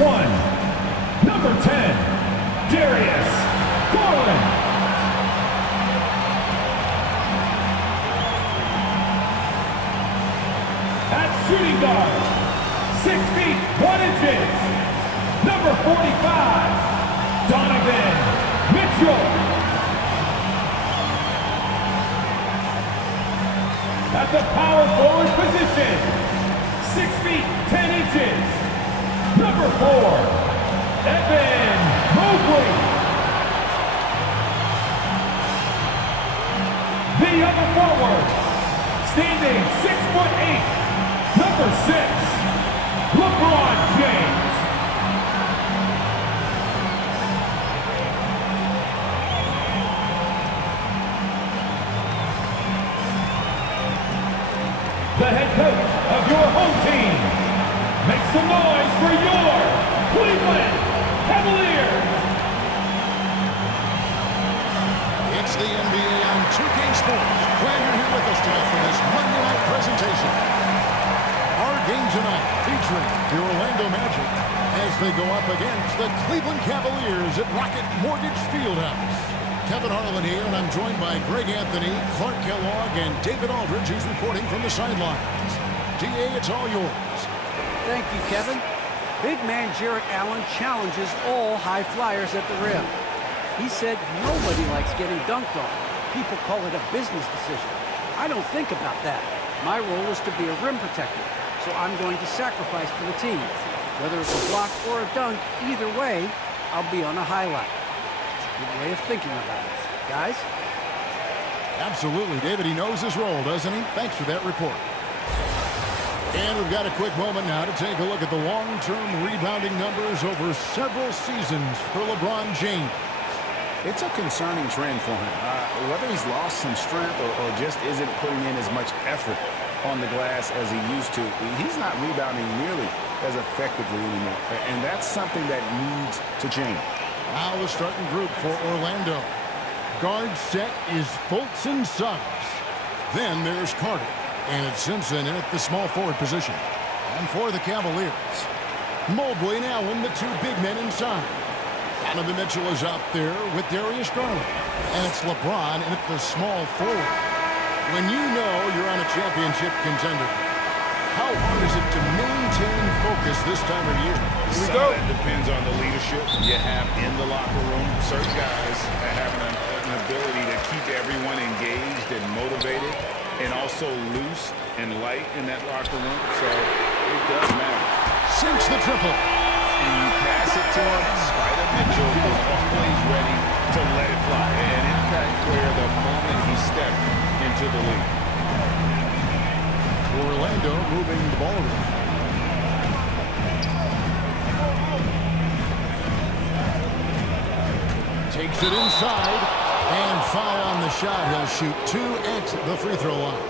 1, number 10, Darius Garland. At shooting guard, 6 feet 1 inches, number 45, Donovan Mitchell. At the power forward position, 6 feet 10 inches, number 4, Evan Mobley. The other forward, standing 6'8", number 6, LeBron James. The head coach of your home team. Make some noise for your Cleveland Cavaliers. It's the NBA on 2K Sports. Glad you're here with us tonight for this Monday night presentation. Our game tonight featuring the Orlando Magic as they go up against the Cleveland Cavaliers at Rocket Mortgage Fieldhouse. Kevin Harlan here, and I'm joined by Greg Anthony, Clark Kellogg, and David Aldridge, who's reporting from the sidelines. DA, it's all yours. Thank you, Kevin. Big man Jarrett Allen challenges all high flyers at the rim. He said nobody likes getting dunked on. People call it a business decision. I don't think about that. My role is to be a rim protector, so I'm going to sacrifice for the team. Whether it's a block or a dunk, either way, I'll be on a highlight. Good way of thinking about it. Guys? Absolutely, David. He knows his role, doesn't he? Thanks for that report. And we've got a quick moment now to take a look at the long-term rebounding numbers over several seasons for LeBron James. It's a concerning trend for him. Whether he's lost some strength or just isn't putting in as much effort on the glass as he used to, he's not rebounding nearly as effectively anymore. And that's something that needs to change. Now the starting group for Orlando. Guard set is Fultz and Suggs. Then there's Carter. And it's Simpson in at the small forward position. And for the Cavaliers, Mobley and Allen, the two big men inside. Donovan Mitchell is out there with Darius Garland. And it's LeBron in at the small forward. When you know you're on a championship contender, how hard is it to maintain focus this time of year? Some of that depends on the leadership you have in the locker room. Certain guys have an ability to keep everyone engaged and motivated and also loose and light in that locker room. So it does matter. Sinks the triple. And you pass it to him. Spider Mitchell is always ready to let it fly. An impact player the moment he stepped into the league. Orlando moving the ball around. Takes it inside, and foul on the shot. He'll shoot 2 at the free throw line.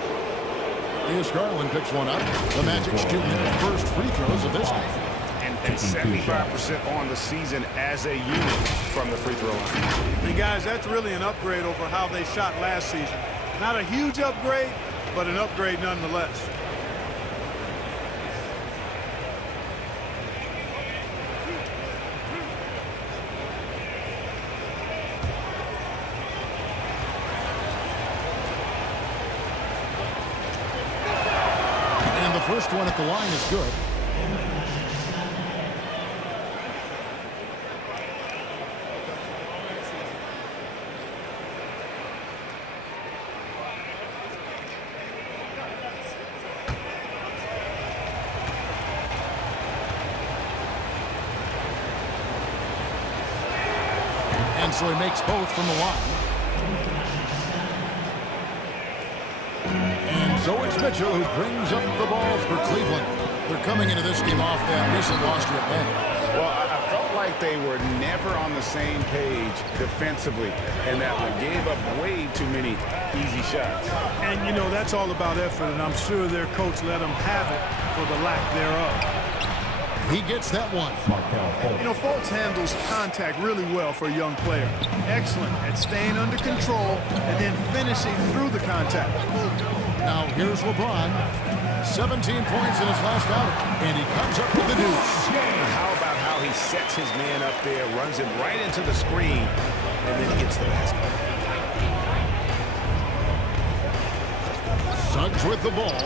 Darius Garland picks one up. The Magic shooting their first free throws of this game. And 75% on the season as a unit from the free throw line. And guys, that's really an upgrade over how they shot last season. Not a huge upgrade, but an upgrade nonetheless. And the first one at the line is good. And so he makes both from the line. And so it's Mitchell who brings up the ball for Cleveland. They're coming into this game off that recent loss to Atlanta. Well, I felt like they were never on the same page defensively, and that one gave up way too many easy shots. And, you know, that's all about effort, and I'm sure their coach let them have it for the lack thereof. He gets that one. You know, Fultz handles contact really well for a young player. Excellent at staying under control and then finishing through the contact. Now here's LeBron. 17 points in his last outing, and he comes up with the deuce. How about how he sets his man up there, runs him right into the screen, and then gets the basket. Suggs with the ball.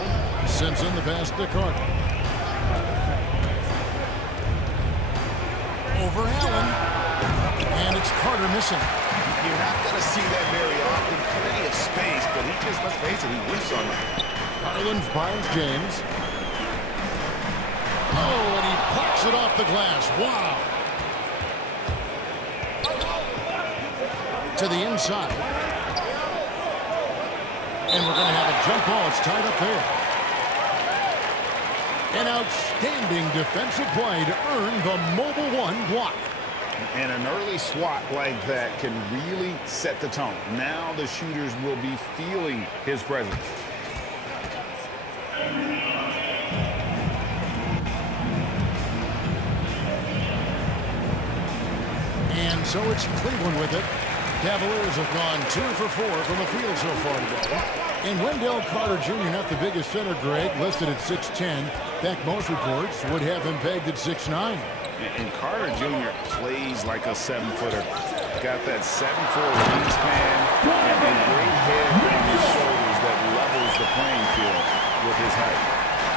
Simpson the pass to Carter. Over Allen. And it's Carter missing. You're not going to see that very often. Plenty of space, but he just, let's face it, he whiffs on that. Garland finds James. Oh, and he pucks it off the glass. Wow. To the inside. And we're going to have a jump ball. It's tied up there. An outstanding defensive play to earn the mobile one block. And an early swat like that can really set the tone. Now the shooters will be feeling his presence. And so it's Cleveland with it. Cavaliers have gone 2 for 4 from the field so far today. And Wendell Carter Jr., not the biggest center, Greg, listed at 6'10". In fact, most reports would have him pegged at 6'9". And Carter Jr. plays like a 7-footer. Got that 7'4" wingspan and great head on his shoulders that levels the playing field with his height.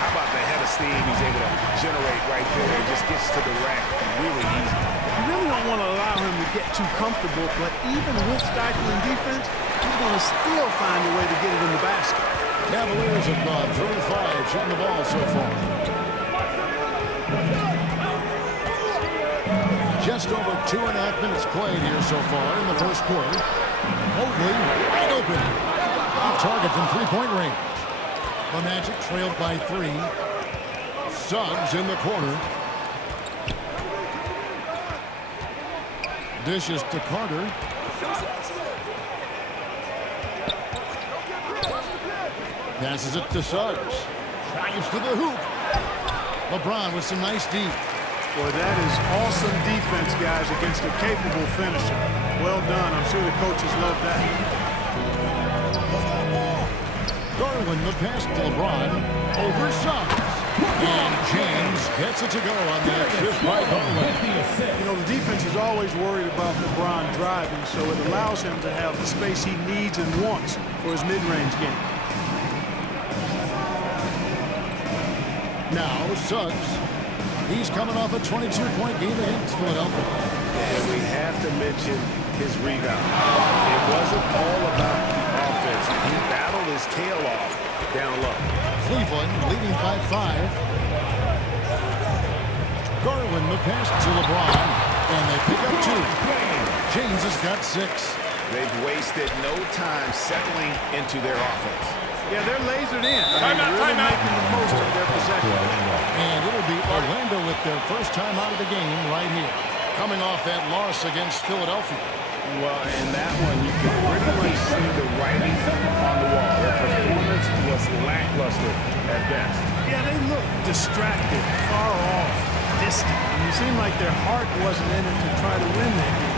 How about the head of steam he's able to generate right there and just gets to the rack really easy. You really don't want to allow him to get too comfortable, but even with stifling defense, he's going to still find a way to get it in the basket. Cavaliers have gone 35 shooting the ball so far. Just over 2.5 minutes played here so far in the first quarter. Mobley wide open. Off target from three-point range. The Magic trailed by 3. Suggs in the corner. Dishes to Carter. Passes it to Suggs. Drives to the hoop. LeBron with some nice deep. Boy, that is awesome defense, guys, against a capable finisher. Well done. I'm sure the coaches love that. Garland the pass to LeBron. Over Suggs. And James gets it to go on the assist by Garland. You know, the defense is always worried about LeBron driving, so it allows him to have the space he needs and wants for his mid-range game. Now Suggs. He's coming off a 22-point game against Philadelphia. And we have to mention his rebound. It wasn't all about the offense. He battled his tail off down low. Cleveland leading by 5. Garland the pass to LeBron. And they pick up 2. James has got 6. They've wasted no time settling into their offense. Yeah, they're lasered in. Really making the most of their possession. And it'll be Orlando with their first time out of the game right here. Coming off that loss against Philadelphia. Well, in that one, you can pretty much see the writing on the wall. Their performance was lackluster at best. Yeah, they look distracted, far off, distant. And it seemed like their heart wasn't in it to try to win that game.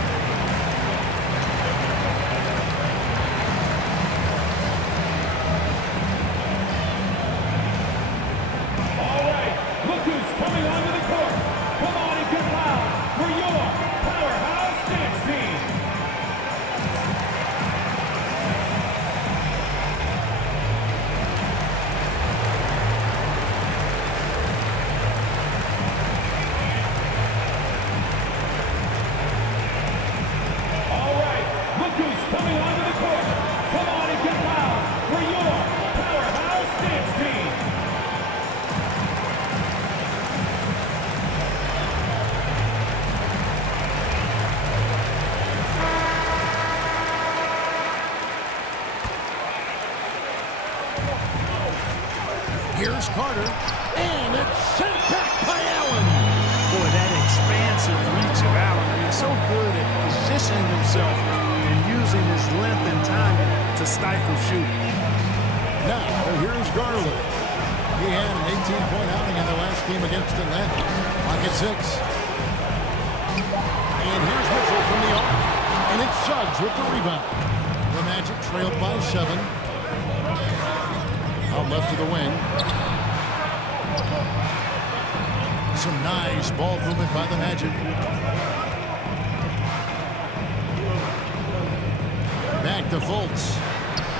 Coming onto the court. Come on and get loud for your powerhouse dance team. All right, look who's coming onto the court. Come on and get loud for your powerhouse dance team. Here's Carter, and it's sent back by Allen. Boy, that expansive reach of Allen. I mean, so good at positioning himself and using his length and timing to stifle shooting. Now, here's Garland. He had an 18-point outing in the last game against Atlanta. Pocket 6. And here's Mitchell from the arc. And it's Suggs with the rebound. The Magic trailed by 7. Out left of the wing. Some nice ball movement by the Magic. Back to Fultz.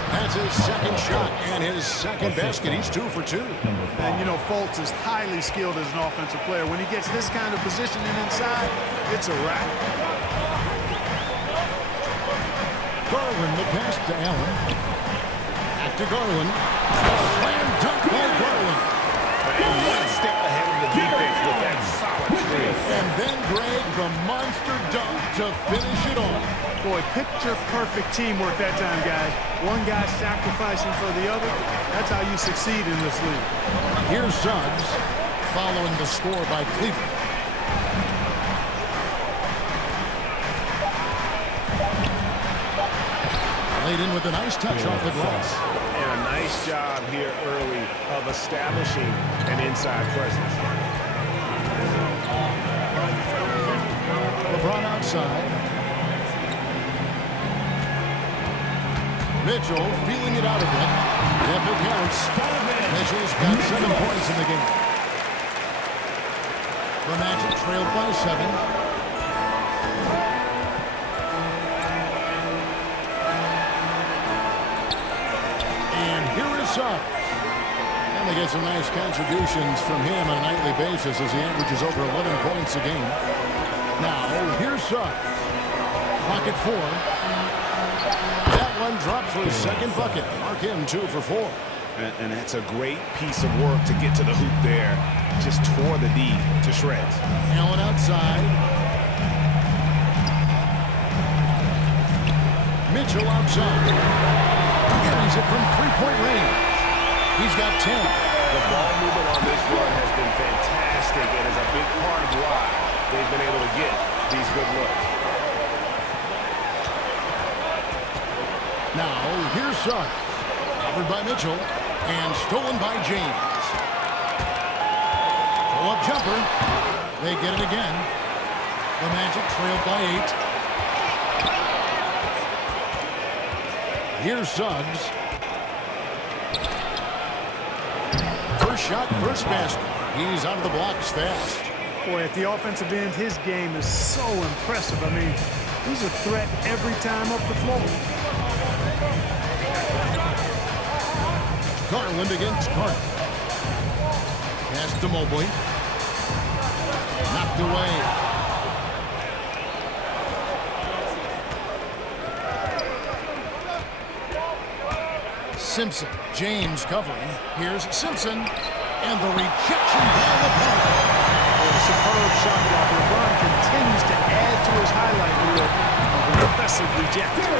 That's his second shot and his second basket. He's 2 for 2. And, you know, Fultz is highly skilled as an offensive player. When he gets this kind of positioning inside, it's a wrap. Garland, the pass to Allen. Back to Garland. Slam dunk by Garland. And one step ahead of the defense with that solid three. And then Greg, the monster dunk to finish it off. Boy, picture-perfect teamwork that time, guys. One guy sacrificing for the other. That's how you succeed in this league. Here's Suggs following the score by Cleveland. Laid in with a nice touch off the glass. And a nice job here early of establishing an inside presence. LeBron outside. Mitchell feeling it out a bit. If it counts, Mitchell's got 7 points in the game. The Magic trailed by 7. And here is Suggs. And they get some nice contributions from him on a nightly basis as he averages over 11 points a game. Now, here's Suggs. Clock at 4. One drop for his second bucket. Mark him 2 for 4. And that's a great piece of work to get to the hoop there. Just tore the D to shreds. Allen outside. Mitchell outside. Carries it from 3-point range. He's got 10. The ball movement on this run has been fantastic and is a big part of why they've been able to get these good looks. Now, here's Suggs. Covered by Mitchell. And stolen by James. Pull-up jumper. They get it again. The Magic trailed by 8. Here's Suggs. First shot, first basket. He's out of the blocks fast. Boy, at the offensive end, his game is so impressive. I mean, he's a threat every time up the floor. Garland against Carter. Pass to Mobley. Knocked away. Simpson. James covering. Here's Simpson. And the rejection by LeBron. Superb shot block. LeBron continues to add to his highlight reel of an impressive rejection.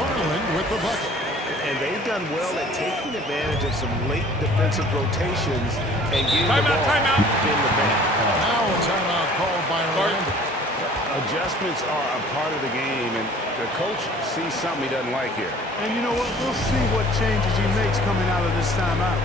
Garland with the bucket. And they've done well at taking advantage of some late defensive rotations and getting the ball in the bank. Now a timeout called by Orlando. Adjustments are a part of the game, and the coach sees something he doesn't like here. And you know what? We'll see what changes he makes coming out of this timeout.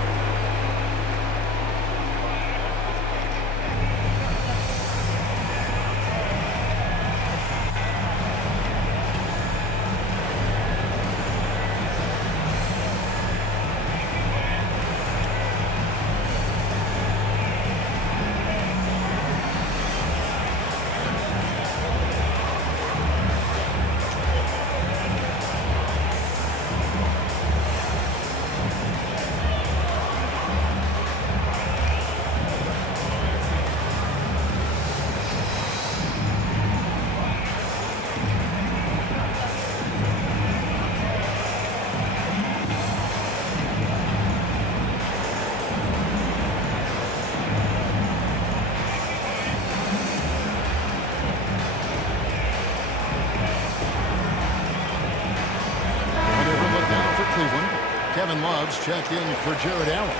Kevin Love's checked in for Jared Allen.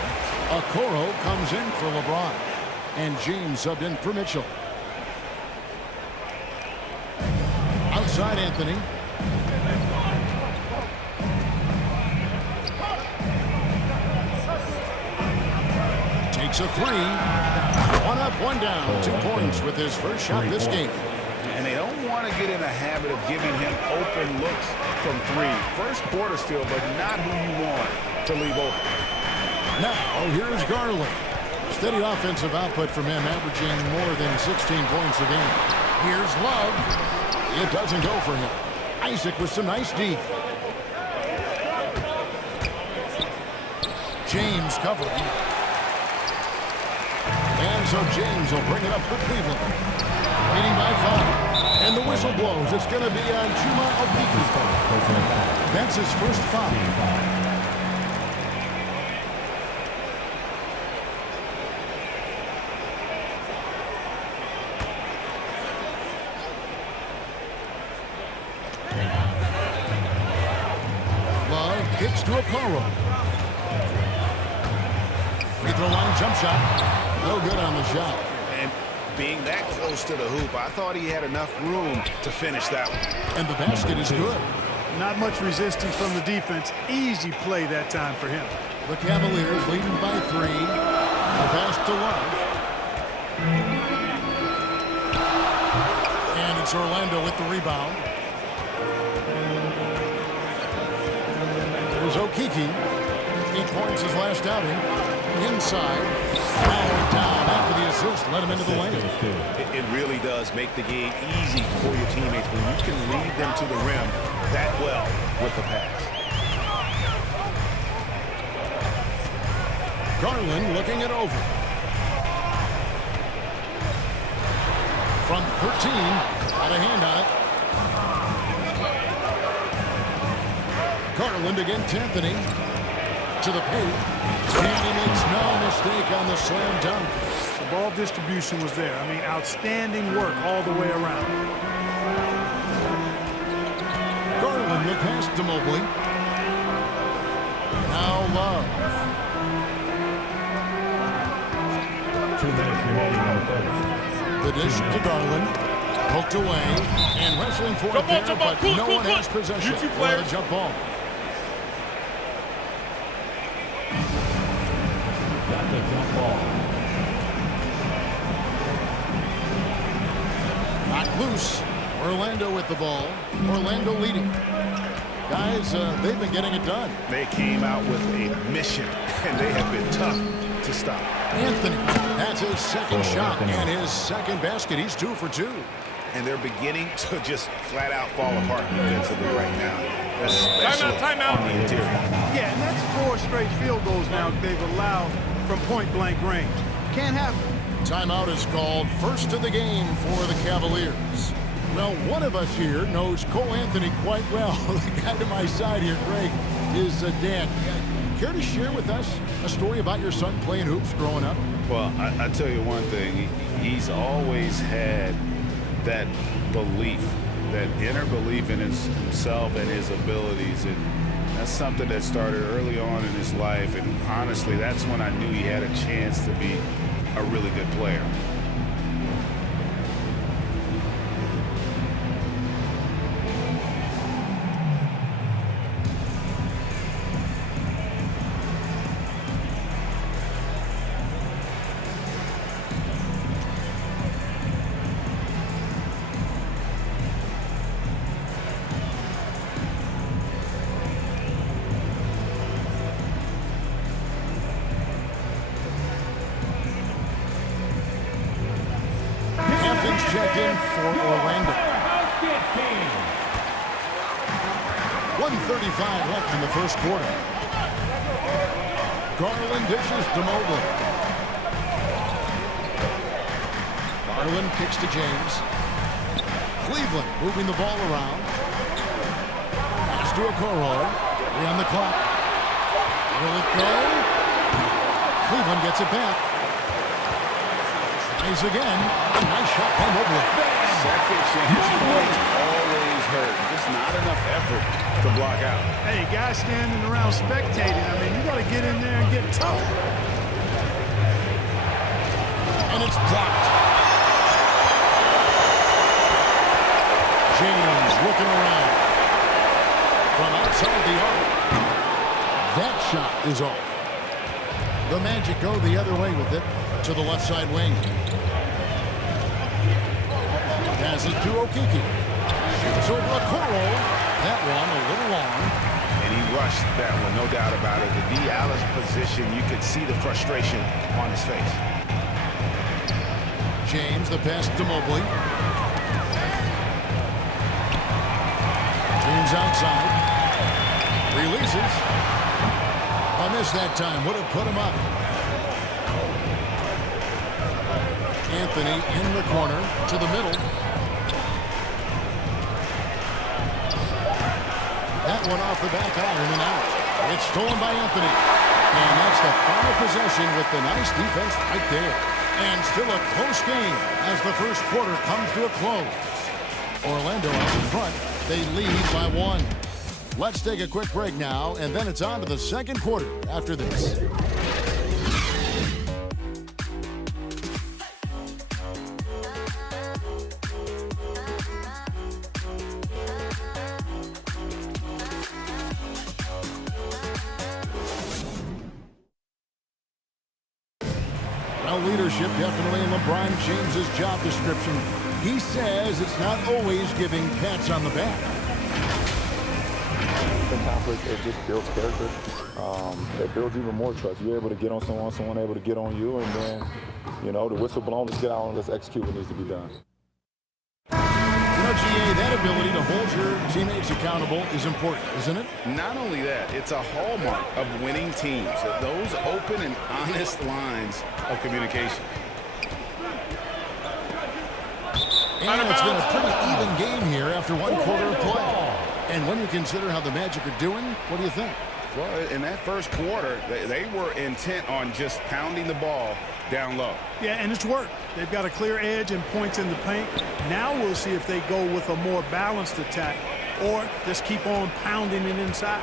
Okoro comes in for LeBron. And James subbed in for Mitchell. Outside Anthony. Takes a 3. 1 up, 1 down. 2 points with his first shot this game. And they don't want to get in a habit of giving him open looks from 3. First quarter still, but not who you want to leave open. Now, here's Garland. Steady offensive output from him, averaging more than 16 points a game. Here's Love. It doesn't go for him. Isaac with some nice D. James covering. And so James will bring it up for Cleveland. Leading by 5. And the whistle blows. It's going to be on Chuma Okeke. That's his first foul. Kicks to Okoro. Free throw line jump shot. No good on the shot. And being that close to the hoop, I thought he had enough room to finish that one. And the basket is good. Not much resistance from the defense. Easy play that time for him. The Cavaliers leading by 3. The pass to Love. And it's Orlando with the rebound. There's Okeke. 8 points his last outing. Inside. Powered down after the assist. Let him into the lane. It really does make the game easy for your teammates when you can lead them to the rim that well with the pass. Garland looking it over. From 13. Got a hand on it. Garland against Anthony. To the paint. And he makes no mistake on the slam dunk. The ball distribution was there. I mean, outstanding work all the way around. Garland the pass to Mobley. Now Love. 2 minutes remaining on the first. The dish to Garland. Poked away. And wrestling for it there, but no one has possession. Well, the jump ball. That's a jump ball. Not loose. Orlando with the ball. Orlando leading. Guys, they've been getting it done. They came out with a mission, and they have been tough to stop. Anthony, that's his second shot and his second basket. He's 2 for 2. And they're beginning to just flat out fall apart defensively right now. Especially timeout. on the interior. Yeah, and that's 4 straight field goals now they've allowed from point-blank range. Can't happen. Timeout is called. First of the game for the Cavaliers. Well, one of us here knows Cole Anthony quite well. The guy to my side here, Greg, is dad. Care to share with us a story about your son playing hoops growing up? Well, I tell you one thing. He's always had that belief, that inner belief in himself and his abilities. And that's something that started early on in his life. And honestly, that's when I knew he had a chance to be a really good player. Checked in for Orlando. 1:35 left in the first quarter. Garland dishes to Mobley. Garland kicks to James. Cleveland moving the ball around. Pass to Okoro. 3 on the clock. Will it go? Cleveland gets it back. Tries again. Nice shot by Mobley. Second chance points always hurt. Just not enough effort to block out. Hey, guys standing around spectating. I mean, you got to get in there and get tough. And it's blocked. James looking around. From outside the arc. That shot is off. The Magic go the other way with it to the left side wing. Passes to Okeke. Shoots over Okoro. That one a little long. And he rushed that one, no doubt about it. The D out of position, you could see the frustration on his face. James, the pass to Mobley. James outside. Releases. A miss that time. Would have put him up. Anthony in the corner to the middle. That one off the back iron and out. It's stolen by Anthony. And that's the final possession with the nice defense right there. And still a close game as the first quarter comes to a close. Orlando out in front. They lead by 1. Let's take a quick break now, and then it's on to the second quarter after this. Well, leadership definitely in LeBron James's job description. He says it's not always giving pats on the back. In conflict, it just builds character. It builds even more trust. You're able to get on someone able to get on you, and then, you know, the whistle blown, let's get out and let's execute what needs to be done. You know, GA, that ability to hold your teammates accountable is important, isn't it? Not only that, it's a hallmark of winning teams. Those open and honest lines of communication. And it's been a pretty even game here after one quarter of play. And when you consider how the Magic are doing, what do you think? Well, in that first quarter, they were intent on just pounding the ball down low. Yeah, and it's worked. They've got a clear edge and points in the paint. Now we'll see if they go with a more balanced attack or just keep on pounding it inside.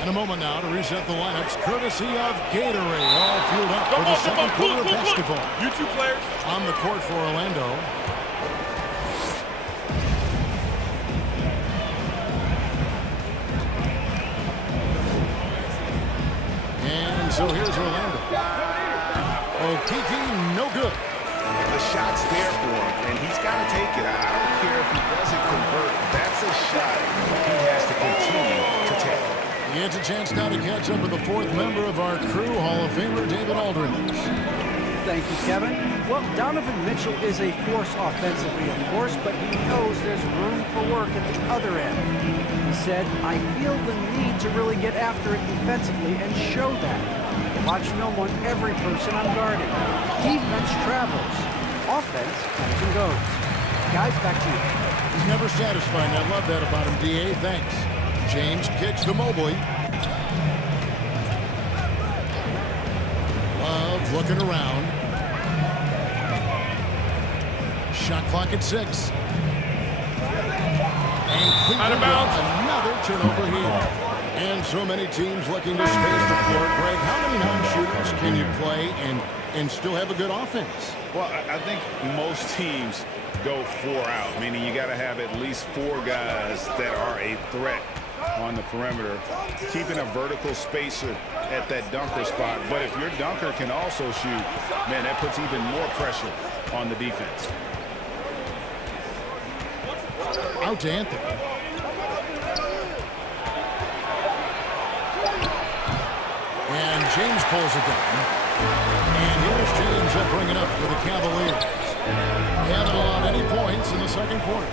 And a moment now to reset the lineups, courtesy of Gatorade, all fueled up for the second quarter of basketball. You two players. On the court for Orlando. And so here's Orlando. Okeke, no good. The shot's there for him, and he's got to take it. I don't care if he doesn't convert. That's a shot he has to continue to take. He gets a chance now to catch up with the fourth member of our crew, Hall of Famer David Aldridge. Thank you, Kevin. Well, Donovan Mitchell is a force offensively, of course, but he knows there's room for work at the other end. He said, I feel the need to really get after it defensively and show that. Watch film on every person I'm guarding. Defense travels. Offense comes and goes. Guys, back to you. He's never satisfied, and I love that about him, D.A. Thanks. James kicks to Mobley. Love looking around. Shot clock at 6. And Cleveland another turnover here. And so many teams looking to space the floor. Greg, how many non-shooters can you play and still have a good offense? Well, I think most teams go 4 out, meaning you got to have at least 4 guys that are a threat on the perimeter, keeping a vertical spacer at that dunker spot. But if your dunker can also shoot, man, that puts even more pressure on the defense. Out to Anthony. And James pulls it down. And here's James up bringing up for the Cavaliers. They haven't allowed any points in the second quarter.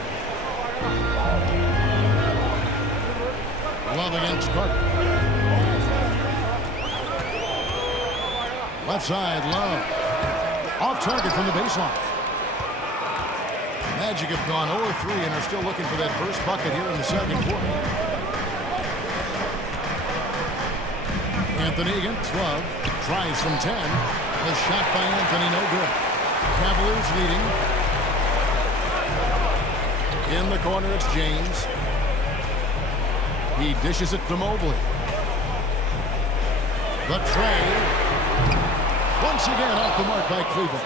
Love against Carter. Left side, Love. Off target from the baseline. Magic have gone 0-3 and are still looking for that first bucket here in the second quarter. Anthony against Love. Tries from 10. The shot by Anthony, no good. Cavaliers leading. In the corner, it's James. He dishes it to Mobley. The tray. Once again off the mark by Cleveland.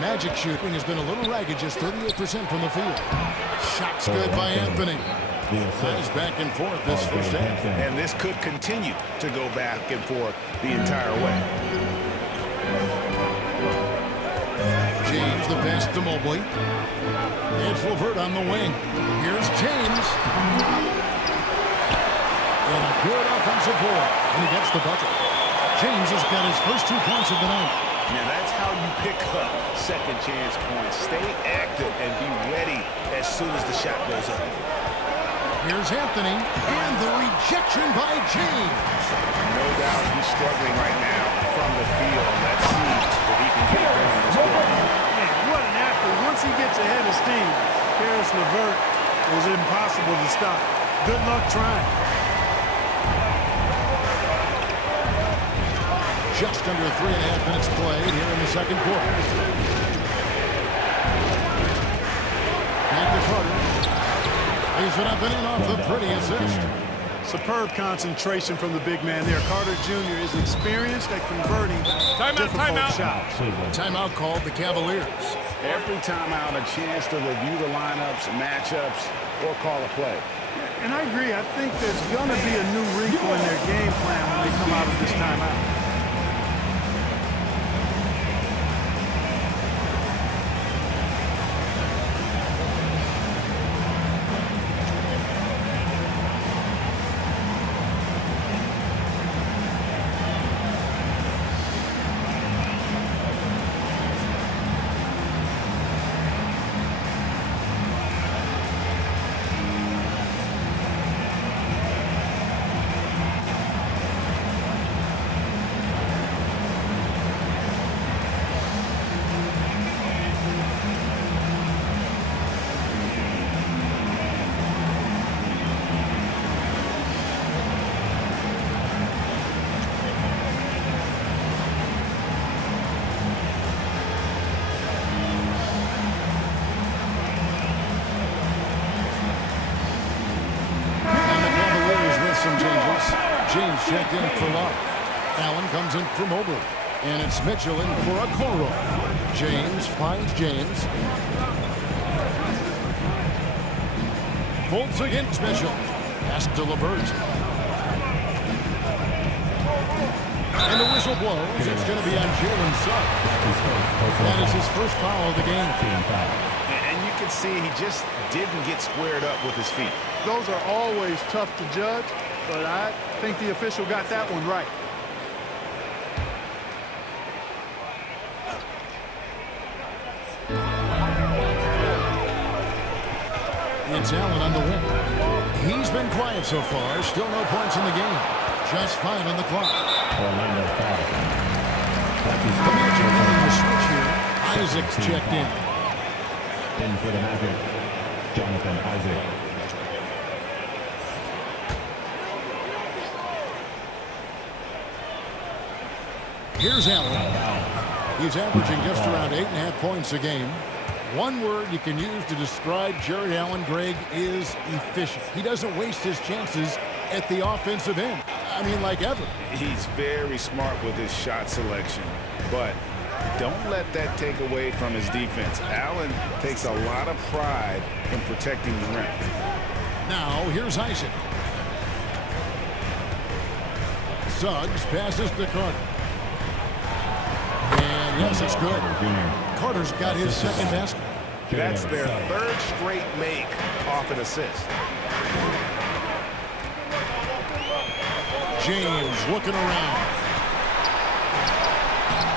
Magic shooting has been a little ragged, just 38% from the field. Shot's good by Anthony. Guys back and forth this first half. And this could continue to go back and forth the entire way. James, the pass to Mobley. It's Levert on the wing. Here's James. And a good offensive board. And he gets the bucket. James has got his first 2 points of the night. Now that's how you pick up second chance points. Stay active and be ready as soon as the shot goes up. Here's Anthony, and the rejection by James. No doubt he's struggling right now from the field. Let's see if he can get it going in this quarter. Man, what an athlete. Once he gets ahead of steam, Karis LeVert is impossible to stop. Good luck trying. Just under 3.5 minutes played here in the second quarter. Back to Carter. He's it up and in off the pretty assist. Superb concentration from the big man there. Carter Jr. is experienced at converting difficult shots. Timeout called the Cavaliers. Every timeout, a chance to review the lineups, matchups, or call a play. And I agree. I think there's going to be a new wrinkle in their game plan when they come out of this timeout. James checked in for Locke. Allen comes in for Mobley. And it's Mitchell in for a Okoro. James finds James. Folds against Mitchell. Pass to LeVert. And the whistle blows. It's going to be on Jalen Suggs. That is his first foul of the game. And you can see he just didn't get squared up with his feet. Those are always tough to judge, but I think the official got that one right. It's Allen on the wing. He's been quiet so far. Still no points in the game. Just 5 on the clock. Imagine making the switch here. Isaac's checked in. In for the Magic, Jonathan Isaac. Here's Allen. He's averaging just around 8.5 points a game. One word you can use to describe Jared Allen, Greg, is efficient. He doesn't waste his chances at the offensive end. I mean, like ever. He's very smart with his shot selection, but don't let that take away from his defense. Allen takes a lot of pride in protecting the rim. Now, here's Isaac. Suggs passes to Carter. And yes, it's good. Carter's got his second basket. That's their third straight make off an assist. James looking around.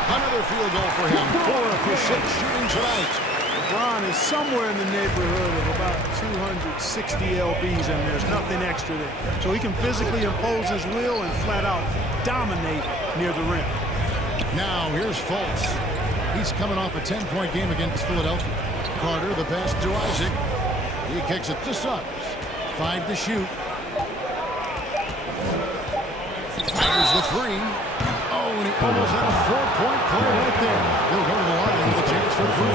Another field goal for him. 4 for 6 shooting tonight. LeBron is somewhere in the neighborhood of about 260 LBs, and there's nothing extra there. So he can physically impose his will and flat out dominate near the rim. Now here's Fultz. He's coming off a 10-point game against Philadelphia. Carter, the pass to Isaac. He kicks it to Suggs. 5 to shoot. Fires the 3. Oh, and he almost had a 4-point play right there. He'll go to the line with a chance for 3.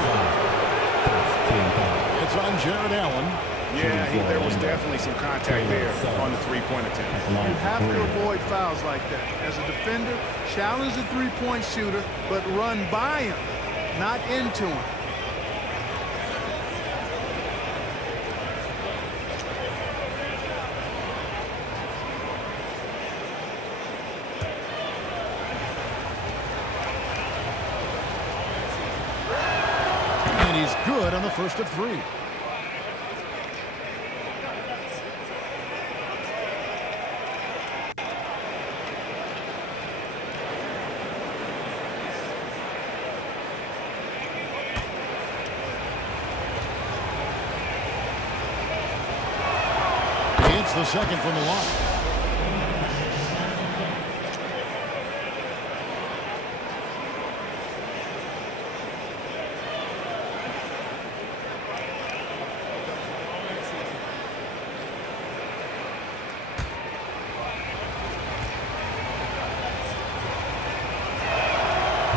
It's on Jared Allen. Yeah, there was definitely some contact there on the three-point attempt. You have to avoid fouls like that. As a defender, challenge the three-point shooter, but run by him, not into him. And he's good on the first of 3. the second from the line.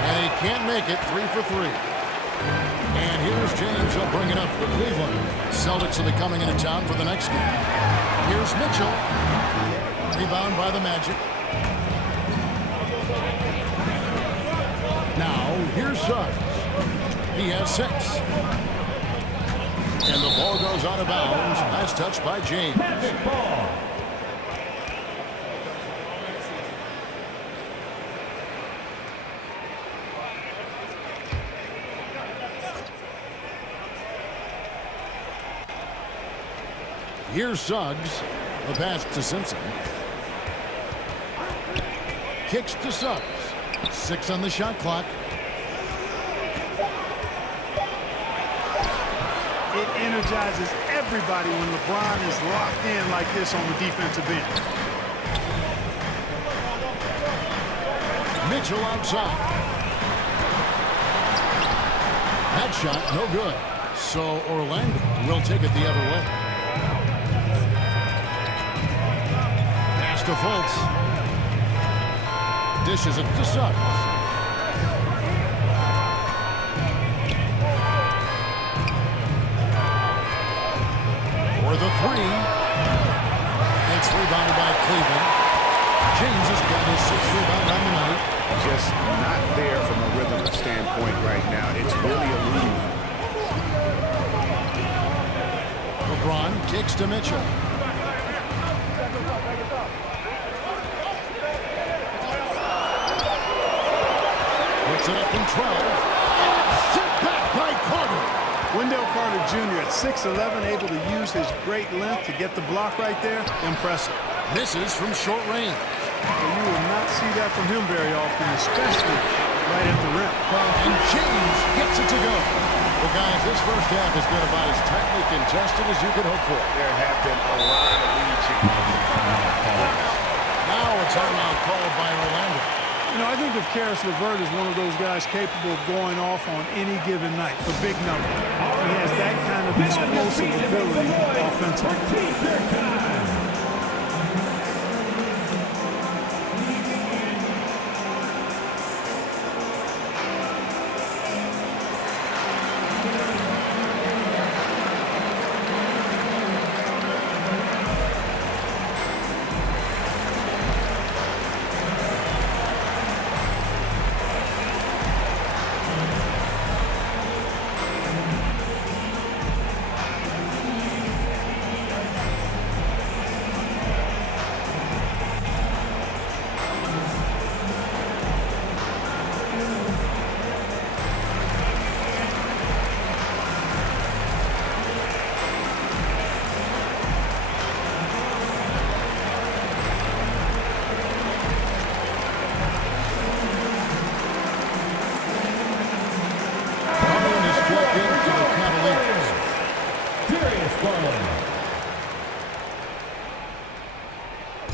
And he can't make it. 3 for 3. And here's James. He'll bring it up for Cleveland. Celtics will be coming into town for the next game. Here's Mitchell. Rebound by the Magic. Now, here's Suggs. He has 6. And the ball goes out of bounds. Nice touch by James. Magic ball. Here's Suggs. The pass to Simpson. Kicks to Suggs. 6 on the shot clock. It energizes everybody when LeBron is locked in like this on the defensive end. Mitchell outside. That shot, no good. So Orlando will take it the other way. Pass to Fultz. Dishes it to Suggs. For the 3. It's rebounded by Cleveland. James has got his 6th rebound on the night. Just not there from a rhythm standpoint right now. It's really elusive. LeBron kicks to Mitchell. Puts it up from 12. And it's sent back by Carter. Wendell Carter Jr. at 6'11", able to use his great length to get the block right there. Impressive. Misses from short range. But you will not see that from him very often, especially right at the rim. And James gets it to go. Well, guys, this first half has been about as tightly contested as you could hope for. There have been a lot of lead changes. Now a timeout called by Orlando. You know, I think of Karis LeVert as one of those guys capable of going off on any given night for big numbers. He has that kind of explosive ability offensively.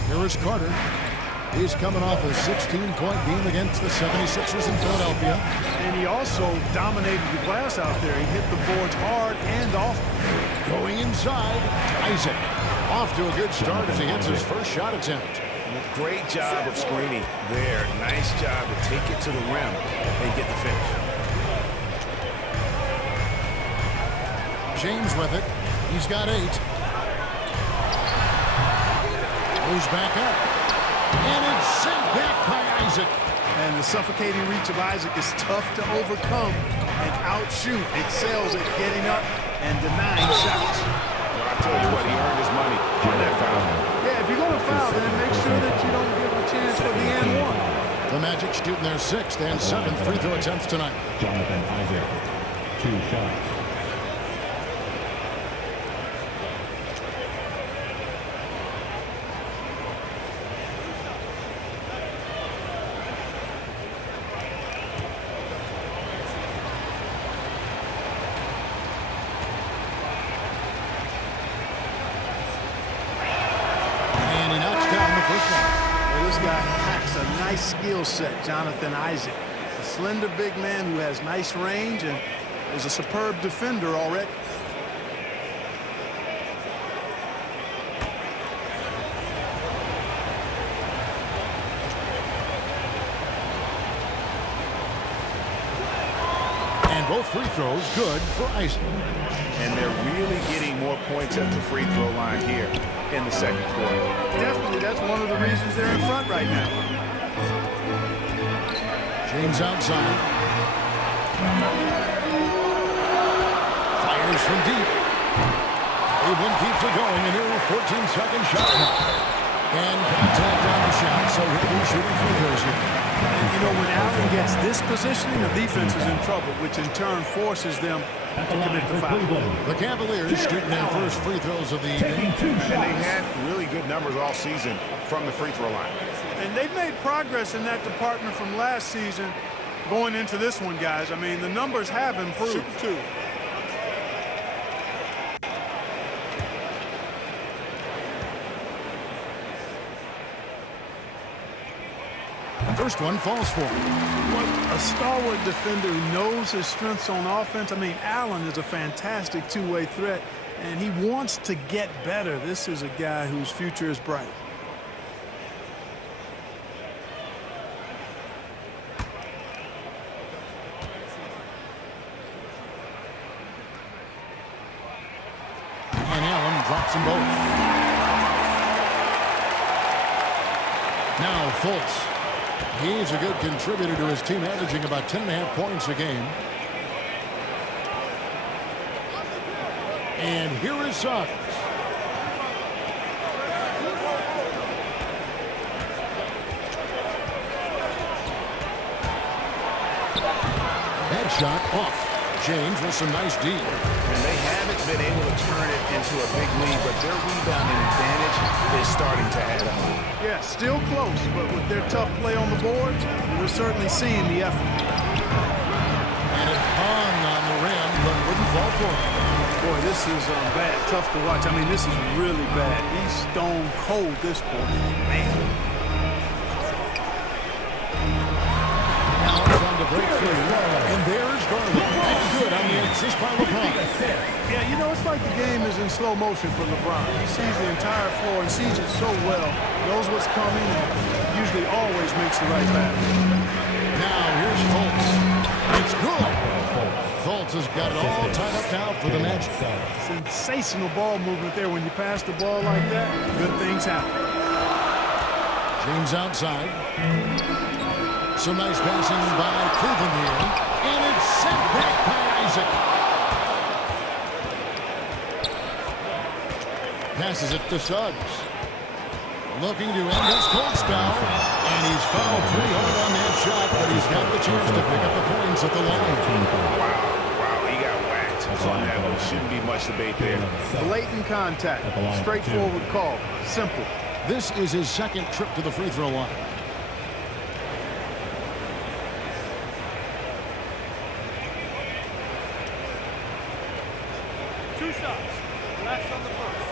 Here is Carter. He's coming off a 16-point game against the 76ers in Philadelphia. And he also dominated the glass out there. He hit the boards hard and often. Going inside, Isaac. Off to a good start as he hits his first shot attempt. Great job of screening there. Nice job to take it to the rim and get the finish. James with it. He's got 8. Goes back up. And it's sent back by Isaac. And the suffocating reach of Isaac is tough to overcome and outshoot. Excels at getting up and denying shots. Well, I tell you what, he earned his money on that foul. Yeah, if you're going to foul, then make sure that you don't give a chance for the and one. The Magic shooting their 6th and 7th free throw attempts tonight. Jonathan Isaac, 2 shots. first one. Well, this guy packs a nice skill set, Jonathan Isaac. A slender big man who has nice range and is a superb defender already. And both free throws good for Isaac. And they're really getting more points at the free throw line here in the second quarter. Definitely, that's one of the reasons they're in front right now. James outside. Fires from deep. Cleveland keeps it going. A new 14-second shot clock. And contact on the shot, so he'll be shooting free throws here. And you know, when Allen gets this positioning, the defense is in trouble, which in turn forces them to commit the foul. The Cavaliers shooting their first free throws of the evening. And they had really good numbers all season from the free throw line. And they've made progress in that department from last season going into this one, guys. I mean, the numbers have improved, too. First one falls for him. What a stalwart defender who knows his strengths on offense. I mean, Allen is a fantastic two-way threat, and he wants to get better. This is a guy whose future is bright. And Allen drops them both. Now Fultz. He's a good contributor to his team, averaging about 10.5 points a game. And here is Suggs. That shot off. James with some nice D. And they haven't been able to turn it into a big lead, but their rebounding advantage is starting to add up. Yeah, still close, but with their tough play on the boards, we're certainly seeing the effort. And it hung on the rim, but wouldn't fall for him. Boy, this is bad, tough to watch. I mean, this is really bad. He's stone cold this quarter. Man. Now trying to break free. And there's Garland. That's good on the assist by LeBron. Yeah, you know, it's like the game is in slow motion for LeBron. He sees the entire floor and sees it so well, knows what's coming, and usually always makes the right pass. Now here's Fultz. It's good. Fultz has got it all tied up now for the match. Sensational ball movement there. When you pass the ball like that, good things happen. James outside. Some nice passing by Cleveland here. And it's sent back by Isaac. Passes it to Suggs. Looking to end his cold spell. And he's fouled pretty hard on that shot, but he's got the chance to pick up the points at the line. Wow, he got whacked on that one. Shouldn't be much debate there. Blatant contact. Straightforward call. Simple. This is his second trip to the free throw line. Two shots. Last on the first.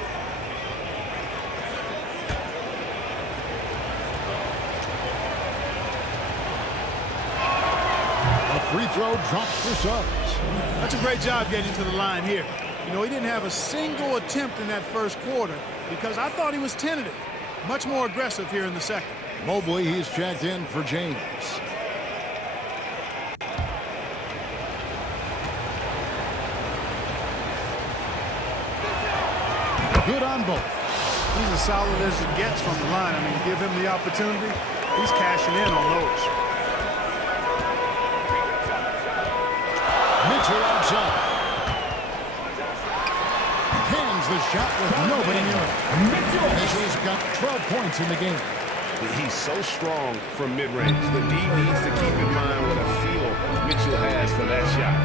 A free throw drops for Suggs. That's a great job getting to the line here. You know, he didn't have a single attempt in that first quarter because I thought he was tentative. Much more aggressive here in the second. Mobley, he's checked in for James. Good on both. He's as solid as it gets from the line. I mean, give him the opportunity, he's cashing in on those. Mitchell outside. Cans the shot with nobody near him. Mitchell's got 12 points in the game. He's so strong from mid-range. The D needs to keep in mind what a feel Mitchell has for that shot.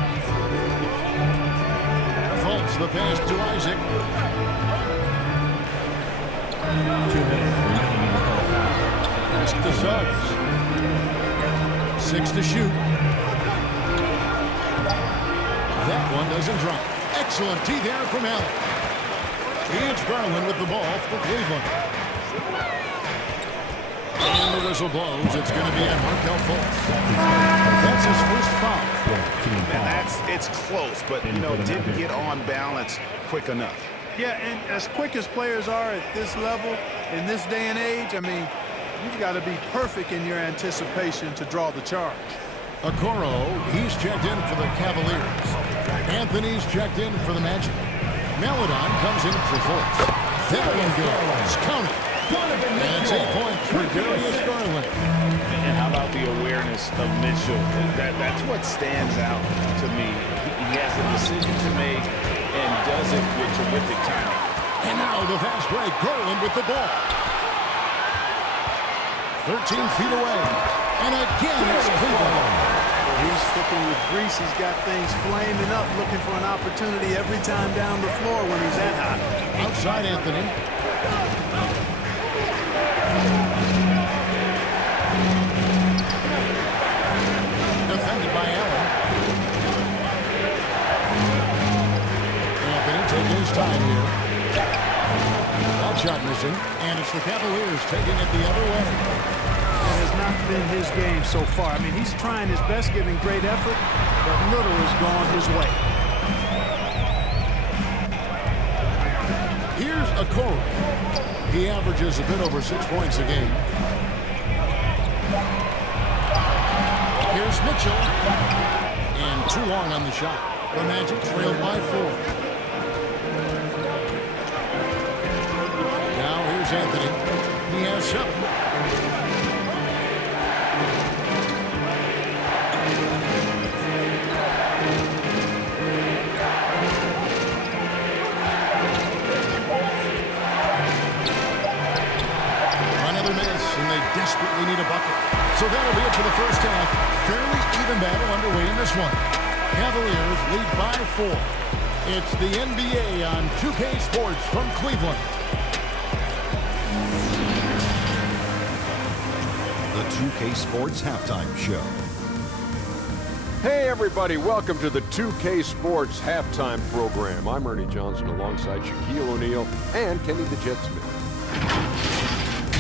Fultz the pass to Isaac. 2 minutes remaining in the first half. Pass to Suggs. 6 to shoot. That one doesn't drop. Excellent tee there from Allen. It's Garland with the ball for Cleveland. whistle blows. It's going to be on Markelle Fultz. That's his first foul. It's close, but, you know, didn't get on balance quick enough. Yeah, and as quick as players are at this level, in this day and age, I mean, you've got to be perfect in your anticipation to draw the charge. Okoro, he's checked in for the Cavaliers. Anthony's checked in for the Magic. Meladon comes in for Fultz. That one goes. Count it. And it's 8 points for Darius Garland. And how about the awareness of Mitchell? That's what stands out to me. He has a decision to make and does it with terrific timing. And now the fast break. Garland with the ball. 13 feet away. And again, it's Cleveland. He's cooking with grease. He's got things flaming up, looking for an opportunity every time down the floor when he's that hot. Outside Anthony. Defended by Allen. Anthony taking his time here. That shot missing. And it's the Cavaliers taking it the other way. Has not been his game so far. I mean, he's trying his best, giving great effort, but little has gone his way. Here's Okoro. He averages a bit over 6 points a game. Here's Mitchell. And too long on the shot. The Magic trailed by 4. Now here's Anthony. He has 7. Desperately need a bucket. So that'll be it for the first half. Fairly even battle underway in this one. Cavaliers lead by 4. It's the NBA on 2K Sports from Cleveland. The 2K Sports Halftime Show. Hey everybody, welcome to the 2K Sports Halftime Program. I'm Ernie Johnson alongside Shaquille O'Neal and Kenny the Jet Smith.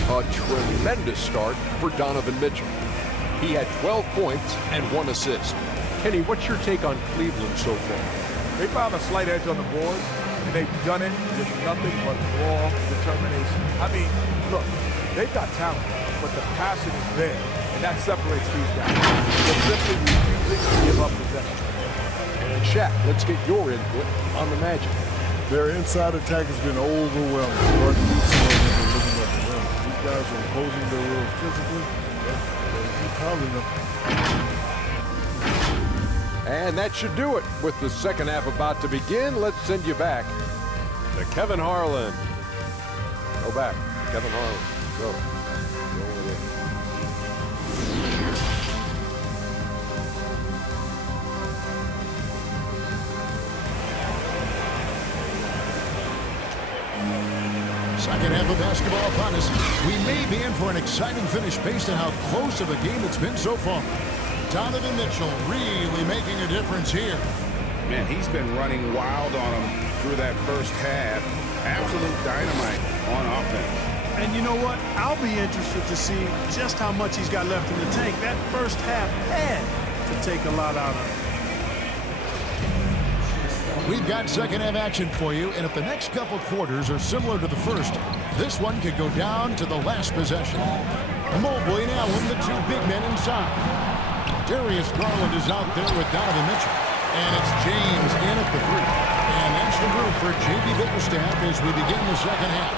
A tremendous start for Donovan Mitchell. He had 12 points and 1 assist. Kenny, what's your take on Cleveland so far? They found a slight edge on the board, and they've done it with nothing but raw determination. I mean, look, they've got talent, but the passion is there, and that separates these guys. They're simply refusing to give up possession. And Shaq, let's get your input on the Magic. Their inside attack has been overwhelming. These guys are imposing their will physically. And that should do it. With the second half about to begin, let's send you back to Kevin Harlan. Go back, Kevin Harlan. Go. Go with it. Second half of basketball upon us. We may be in for an exciting finish based on how close of a game it's been so far. Donovan Mitchell really making a difference here. Man, he's been running wild on him through that first half. Absolute dynamite on offense. And you know what? I'll be interested to see just how much he's got left in the tank. That first half had to take a lot out of him. We've got second half action for you, and if the next couple quarters are similar to the first, this one could go down to the last possession. Mobley and Allen, the two big men inside. Darius Garland is out there with Donovan Mitchell. And it's James in at the 3. And that's the group for J.B. Bickerstaff as we begin the second half.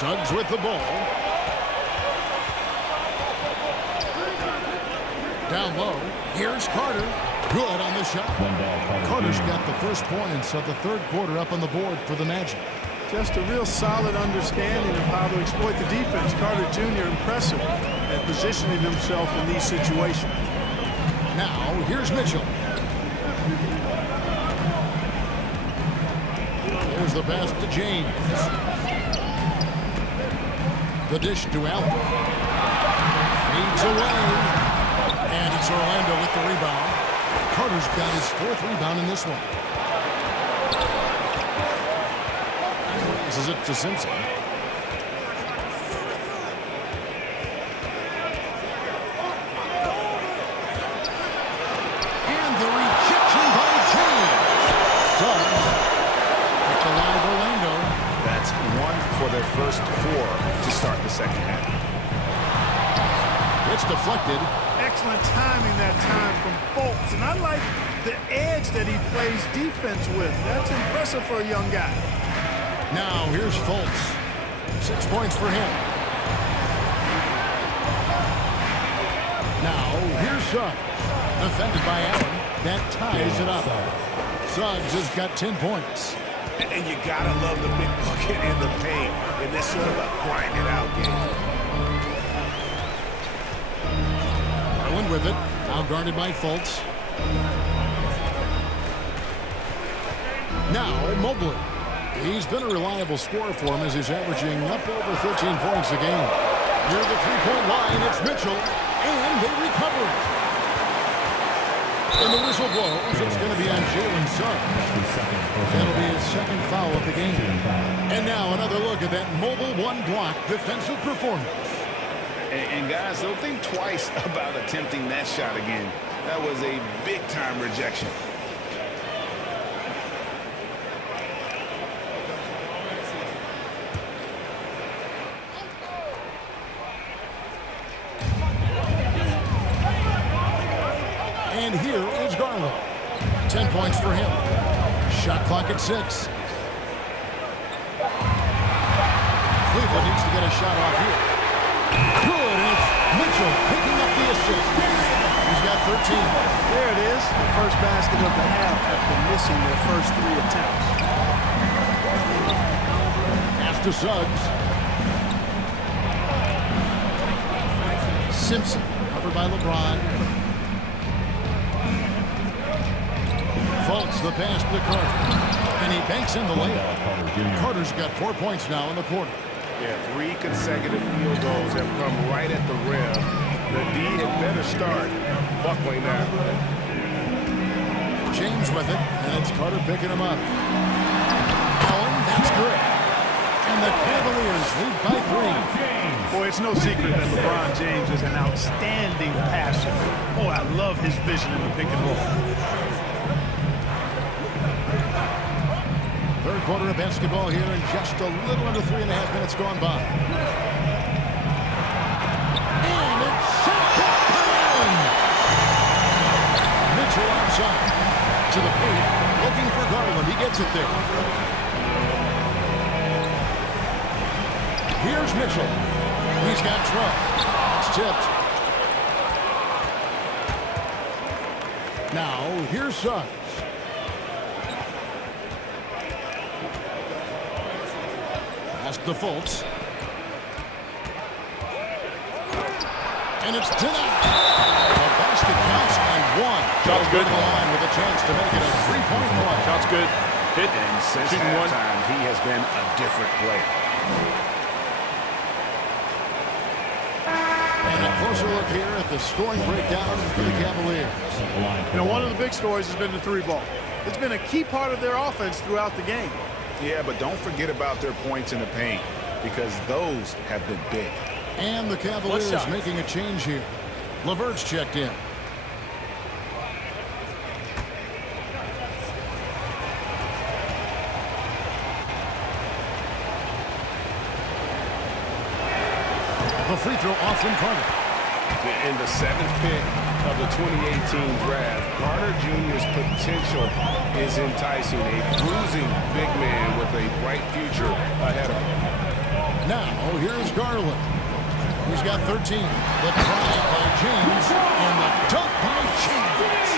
Suggs with the ball. Down low. Here's Carter. Good on the shot. Carter's got the first point, and so the third quarter up on the board for the Magic. Just a real solid understanding of how to exploit the defense. Carter Jr. impressive at positioning himself in these situations. Now, here's Mitchell. Here's the pass to James. The dish to Allen. Fades away. And it's Orlando with the rebound. Carter's got his 4th rebound in this one. Passes it to Simpson. And the rejection by James. Suggs at the line of Orlando. That's 1 for their first 4 to start the second half. It's deflected. Excellent timing that time from Fultz. And I like the edge that he plays defense with. That's impressive for a young guy. Now here's Fultz. 6 points for him. Now here's Suggs. Defended by Allen. That ties it up. Suggs has got 10 points. And you gotta love the big bucket in the paint in this sort of a grind-it-out game. Garland with it. Now guarded by Fultz. Now Mobley. He's been a reliable scorer for him as he's averaging up over 13 points a game. Near the three-point line, it's Mitchell. And they recover it. And the whistle blows. It's going to be on Jalen Suggs. That'll be his second foul of the game. And now another look at that mobile one-block defensive performance. And guys, don't think twice about attempting that shot again. That was a big-time rejection. And here is Garland. 10 points for him. Shot clock at 6. Cleveland needs to get a shot off here. Good, and it's Mitchell picking up the assist. He's got 13. There it is, the first basket of the half after missing their first 3 attempts. Pass to Suggs. Simpson, covered by LeBron. Fultz, the pass to Carter. And he banks in the layup. Carter's got 4 points now in the quarter. Yeah, 3 consecutive field goals have come right at the rim. The D had better start buckling now. James with it, and it's Carter picking him up. Allen, that's good. And the Cavaliers lead by 3. Boy, it's no secret that LeBron James is an outstanding passer. Boy, I love his vision in the pick and roll. Third quarter of basketball here, and just a little under 3.5 minutes gone by. And it's shot by Allen. Mitchell outside to the paint, looking for Garland. He gets it there. Here's Mitchell. He's got trouble. It's tipped. Now here's Suggs. To Fultz. And it's denied. The basket counts and 1. Shot's good. The line with a chance to make it a 3-point play. Shot's good. Hit. And since halftime, he has been a different player. And a closer look here at the scoring breakdown for the Cavaliers. You know, one of the big stories has been the 3-ball. It's been a key part of their offense throughout the game. Yeah, but don't forget about their points in the paint, because those have been big. And the Cavaliers making a change here. LeVert's checked in. The free throw off from Carter. In the 7th pick of the 2018 draft, Carter Jr.'s potential is enticing. A bruising big man with a bright future ahead of him. Now, here's Garland. He's got 13. The drive by James and the dunk by James.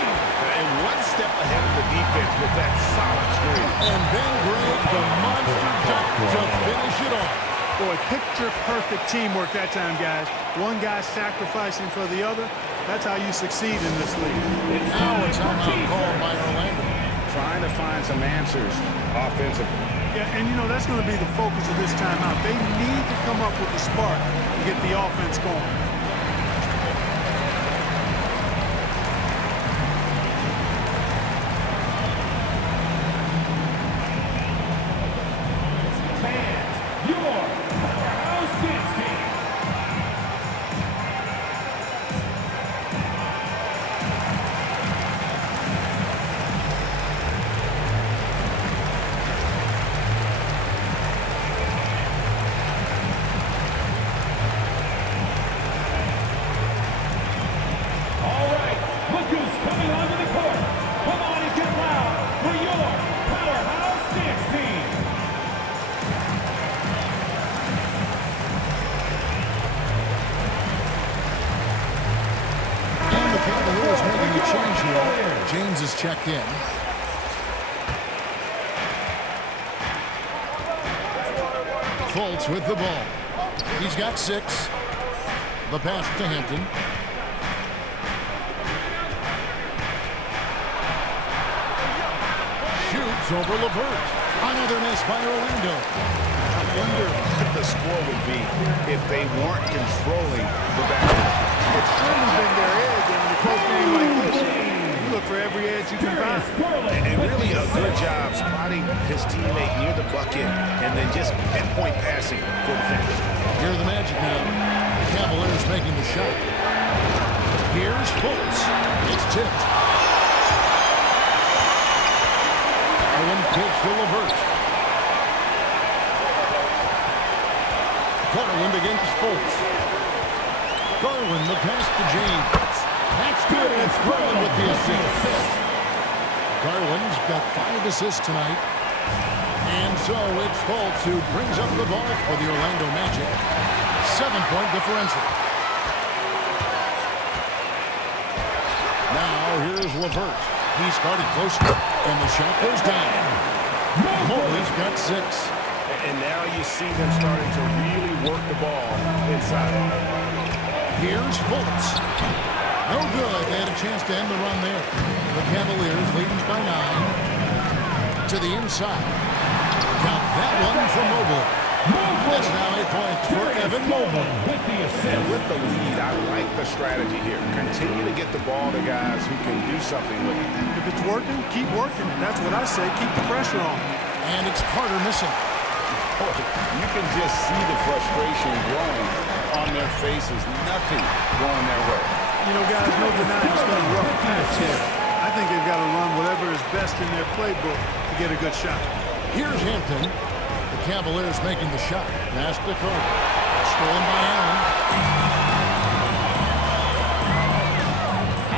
And one step ahead of the defense with that solid screen. And then Greg, the monster dunk to finish it off. Boy, picture-perfect teamwork that time, guys. One guy sacrificing for the other. That's how you succeed in this league. Now it's out called by Orlando. Trying to find some answers offensively. Yeah, and you know, that's going to be the focus of this timeout. They need to come up with a spark to get the offense going. Cavaliers. James is checked in. Fultz with the ball. He's got 6. The pass to Hampton. Shoots over LeVert. Another miss by Orlando. I wonder what the score would be if they weren't controlling the basketball. It's certainly been their edge in a close game like this. You look for every edge you can find. And really a good job spotting his teammate near the bucket and then just pinpoint passing for the finish. Here are the Magic now. The Cavaliers making the shot. Here's Fultz. It's tipped. Garland pitch to LeVert. Garland against Fultz. Garland, the pass to James. That's good, and it's Garland with the assist. Garland's got 5 assists tonight. And so it's Fultz who brings up the ball for the Orlando Magic. 7-point differential. Now here's LeVert. He's guarded closely, and the shot goes down. Mobley's got 6. And now you see them starting to really work the ball inside. Here's Fultz. No good. They had a chance to end the run there. The Cavaliers leading by 9. To the inside. Count that one for Mobley. That's now 8 points for Evan Mobley. And with the lead, I like the strategy here. Continue to get the ball to guys who can do something with it. If it's working, keep working. That's what I say. Keep the pressure on. And it's Carter missing. You can just see the frustration growing on their faces. Nothing going their way. You know, guys, no denying it's been a rough patch here. I think they've got to run whatever is best in their playbook to get a good shot. Here's Hampton. The Cavaliers making the shot. Pass to Carter. Stolen by Allen.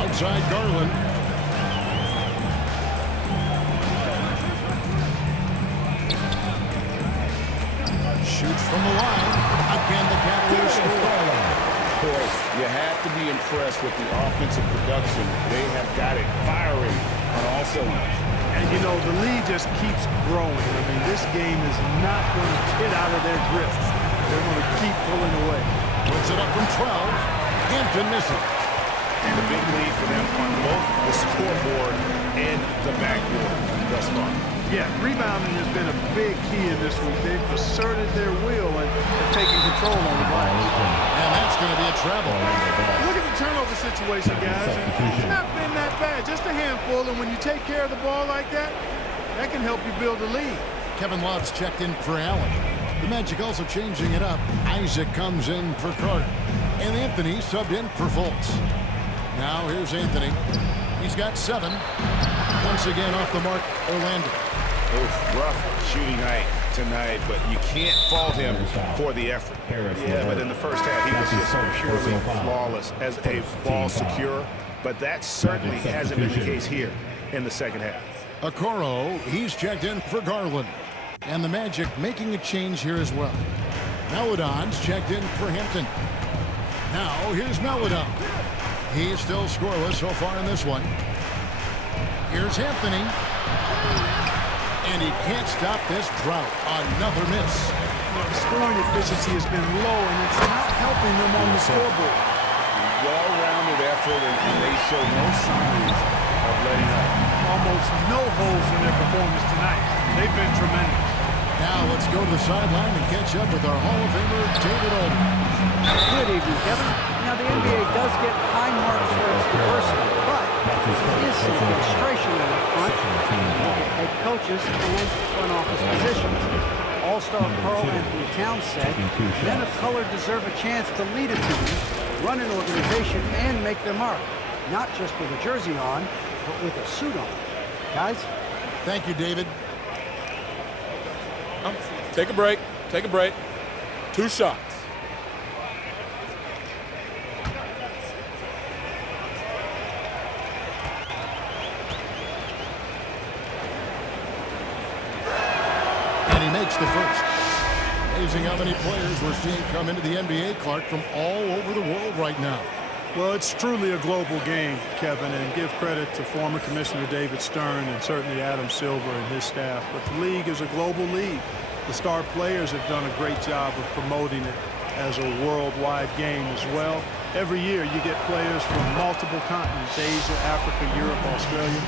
Outside Garland. Shoots from the line. Again, the Cavaliers score. Boy, you have to be impressed with the offensive production. They have got it firing on all cylinders. And, you know, the lead just keeps growing. I mean, this game is not going to get out of their grip. They're going to keep pulling away. Puts it up from 12. Hampton misses. And a big lead for them on both the scoreboard and the backboard thus far. Yeah, rebounding has been a big key in this week. They've asserted their will and have taken control on the glass. And that's going to be a travel. Look at the turnover situation, guys. It's not been that bad, just a handful. And when you take care of the ball like that, that can help you build a lead. Kevin Love's checked in for Allen. The Magic also changing it up. Isaac comes in for Carter. And Anthony subbed in for Fultz. Now here's Anthony. He's got 7. Once again off the mark, Orlando. Rough shooting night tonight, but you can't fault him for the effort. Yeah, but in the first half, he was just purely flawless as a ball securer, but that certainly hasn't been the case here in the second half. Okoro, he's checked in for Garland. And the Magic making a change here as well. Maladon's checked in for Hampton. Now here's Maladon. He's still scoreless so far in this one. Here's Anthony. And he can't stop this drought. Another miss. The scoring efficiency has been low, and it's not helping them on the scoreboard. Well-rounded effort, and they show no signs of letting up. Almost no holes in their performance tonight. They've been tremendous. Now let's go to the sideline and catch up with our Hall of Famer, David Olden. Good evening, Kevin. Now, the NBA does get high marks for its diversity, but there is some frustration on the front. Look at head coaches and front office positions. All-star Karl Anthony Towns said, men of color deserve a chance to lead a team, run an organization, and make their mark. Not just with a jersey on, but with a suit on. Guys? Thank you, David. Take a break. Take a break. 2 shots. And he makes the first. Amazing how many players we're seeing come into the NBA, Clark, from all over the world right now. Well, it's truly a global game, Kevin, and give credit to former Commissioner David Stern and certainly Adam Silver and his staff. But the league is a global league. The star players have done a great job of promoting it as a worldwide game as well. Every year you get players from multiple continents, Asia, Africa, Europe, Australia.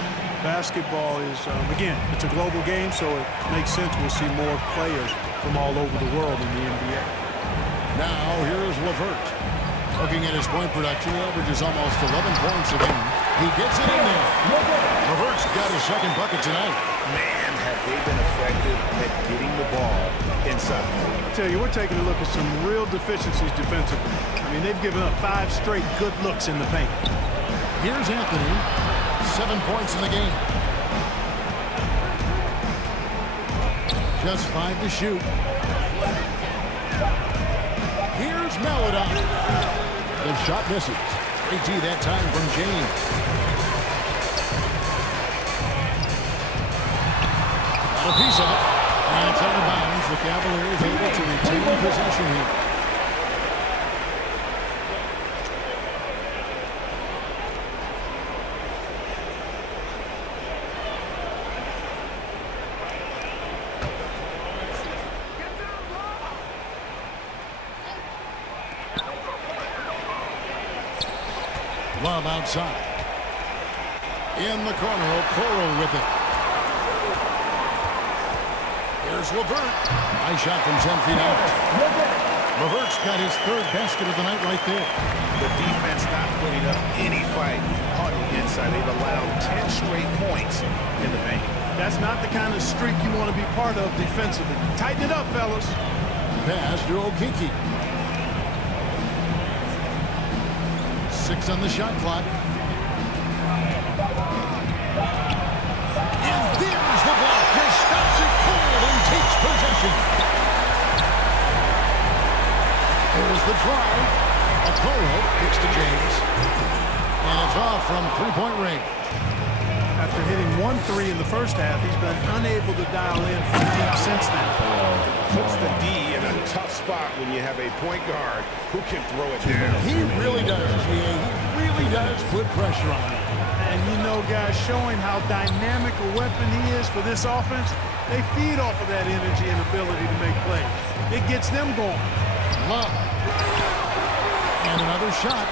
Basketball is, again, it's a global game, so it makes sense we'll see more players from all over the world in the NBA. Now here's LeVert. Looking at his point production, he averages almost 11 points a game. He gets it in there. LeVert's got his second bucket tonight. Man, have they been effective at getting the ball inside. I tell you, we're taking a look at some real deficiencies defensively. I mean, they've given up 5 straight good looks in the paint. Here's Anthony. 7 points in the game. Just 5 to shoot. Here's Maladon. The shot misses. Great D that time from James. Got a piece of it. And it's out of bounds. The Cavaliers able to retain possession here. Love outside. In the corner, Okoro with it. Here's LeVert. Nice shot from 10 feet out. LeVert's got his 3rd basket of the night right there. The defense not putting up any fight on the inside. They've allowed 10 straight points in the paint. That's not the kind of streak you want to be part of defensively. Tighten it up, fellas. Pass to Okiki. 6 on the shot clock. And there's the block. He stops it cold and takes possession. There's the drive. Okoro kicks to James. And it's off from 3-point range. After hitting 1 3 in the first half, he's been unable to dial in from deep since then. Puts the D in a tough spot when you have a point guard who can throw it down. He really does, He really does put pressure on him. And you know, guys, showing how dynamic a weapon he is for this offense, they feed off of that energy and ability to make plays. It gets them going. Love. And another shot.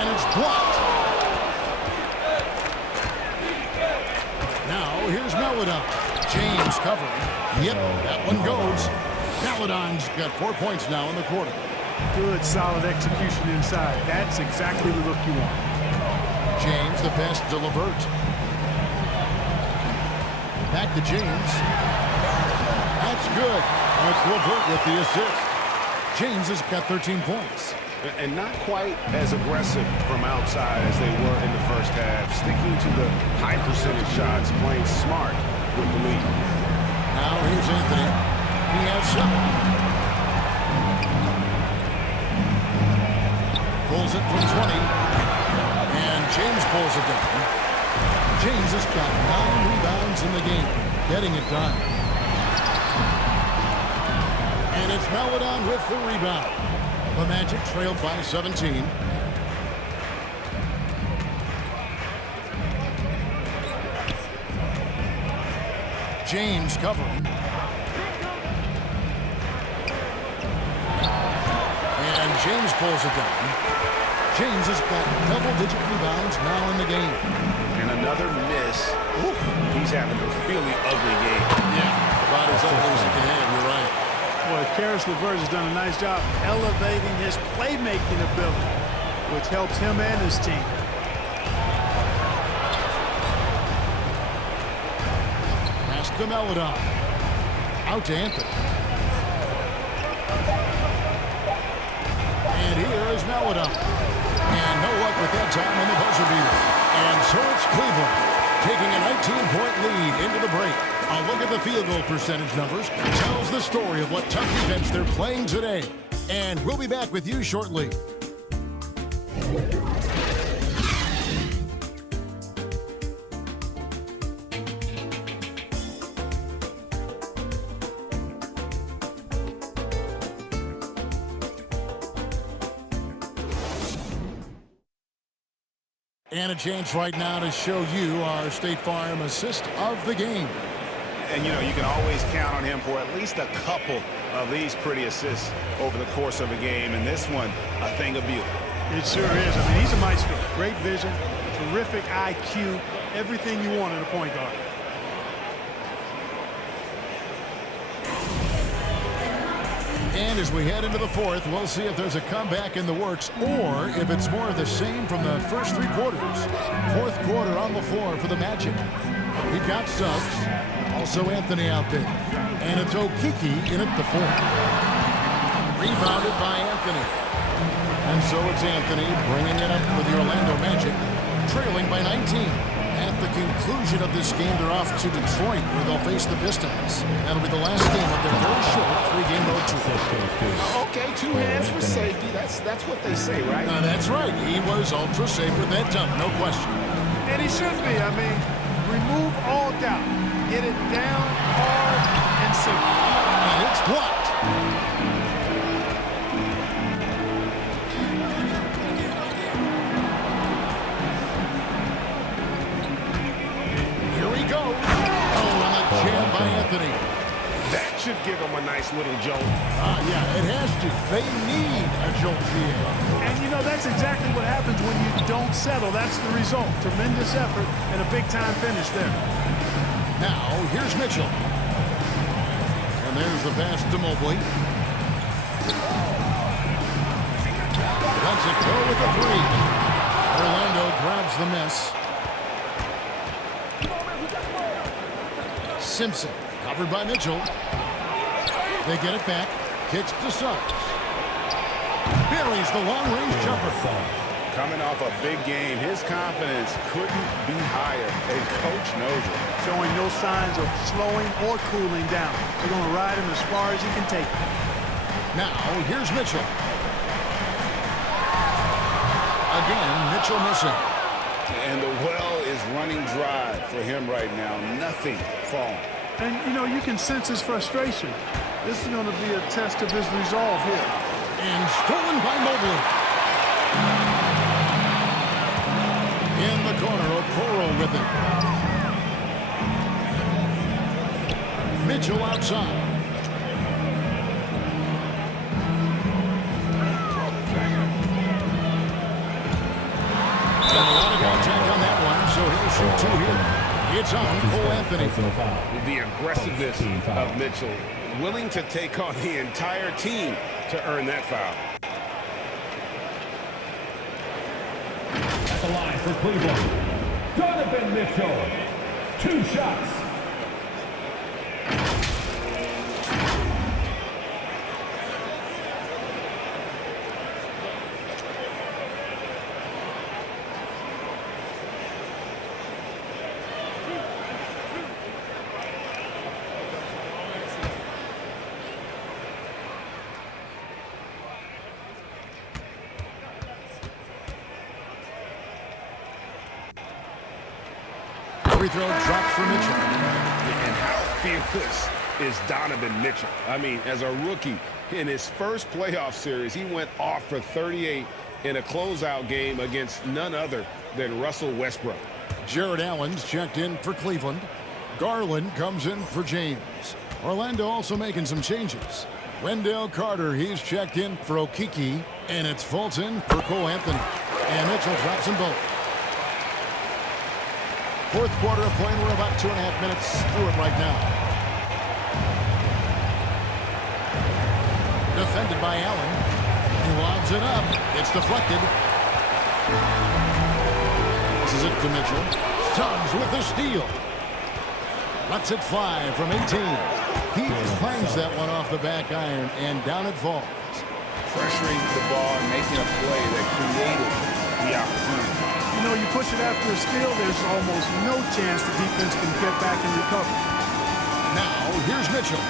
And it's blocked. Now, here's Maladon. James covering. Yep, that one goes. Maladon's got 4 points now in the quarter. Good, solid execution inside. That's exactly the look you want. James, the pass to LeVert. Back to James. That's good. That's LeVert with the assist. James has got 13 points. And not quite as aggressive from outside as they were in the first half. Sticking to the high percentage shots, playing smart with the lead. Now here's Anthony. He has 7. Pulls it from 20. And James pulls it down. James has got 9 rebounds in the game, getting it done. And it's Maladon with the rebound. The Magic trailed by 17. James covering. And James pulls it down. James has got double-digit rebounds now in the game. And another miss. Ooh, he's having a really ugly game. Yeah, about as ugly as he can have, you're right. Boy, Caris LeVert has done a nice job elevating his playmaking ability, which helps him and his team. Pass to Maladon. Out to Anthony. And here is Maladon. And no luck with that time on the buzzer beater. And so it's Cleveland taking a 19-point lead into the break. A look at the field goal percentage numbers tells the story of what tough defense they're playing today. And we'll be back with you shortly. And a chance right now to show you our State Farm assist of the game. And, you know, you can always count on him for at least a couple of these pretty assists over the course of a game. And this one, a thing of beauty. It sure is. I mean, he's a maestro. Great vision, terrific IQ, everything you want in a point guard. And as we head into the fourth, we'll see if there's a comeback in the works or if it's more of the same from the first three quarters. Fourth quarter on the floor for the Magic. We've got Suggs, also Anthony out there. And it's Okiki in at the fourth. Rebounded by Anthony. And so it's Anthony bringing it up with the Orlando Magic, trailing by 19. At the conclusion of this game, they're off to Detroit, where they'll face the Pistons. That'll be the last game of their very short three-game road trip. Okay, 2 hands for safety. That's what they say, right? That's right. He was ultra safe with that dunk, no question. And he should be. I mean, remove all doubt. Get it down hard and simple. And it's blocked. Jam by Anthony. That should give them a nice little jolt. Yeah, it has to. They need a jolt here. And, you know, that's exactly what happens when you don't settle. That's the result. Tremendous effort and a big-time finish there. Now, here's Mitchell. And there's the pass to Mobley. Lets it go with the three. Orlando grabs the miss. Simpson, covered by Mitchell. They get it back. Kicks to Suggs. Buries the long-range jumper. Coming off a big game, his confidence couldn't be higher, and Coach knows it. Showing no signs of slowing or cooling down. They're going to ride him as far as he can take him. Now, here's Mitchell. Again, Mitchell missing. And the well is running dry for him right now. Nothing falling. And, you know, you can sense his frustration. This is going to be a test of his resolve here. And stolen by Mobley. In the corner, Okoro with it. Mitchell outside. And a lot of contact on that one, so he'll shoot two here. It's on Cole Anthony. The aggressiveness of Mitchell, willing to take on the entire team to earn that foul. At the line for Cleveland, Donovan Mitchell. 2 shots. Free throw dropped for Mitchell. And how fearless is Donovan Mitchell? I mean, as a rookie, in his first playoff series, he went off for 38 in a closeout game against none other than Russell Westbrook. Jared Allen's checked in for Cleveland. Garland comes in for James. Orlando also making some changes. Wendell Carter, he's checked in for Okiki. And it's Fulton for Cole Anthony. And Mitchell drops them both. Fourth quarter of play, we're about 2.5 minutes through it right now. Defended by Allen. He lobs it up. It's deflected. This is it to Mitchell. Suggs with the steal. Lets it fly from 18. He clangs that one off the back iron, and down it falls. Pressuring the ball and making a play that created the opportunity. You know, you push it after a steal, there's almost no chance the defense can get back and recover. Now, here's Mitchell.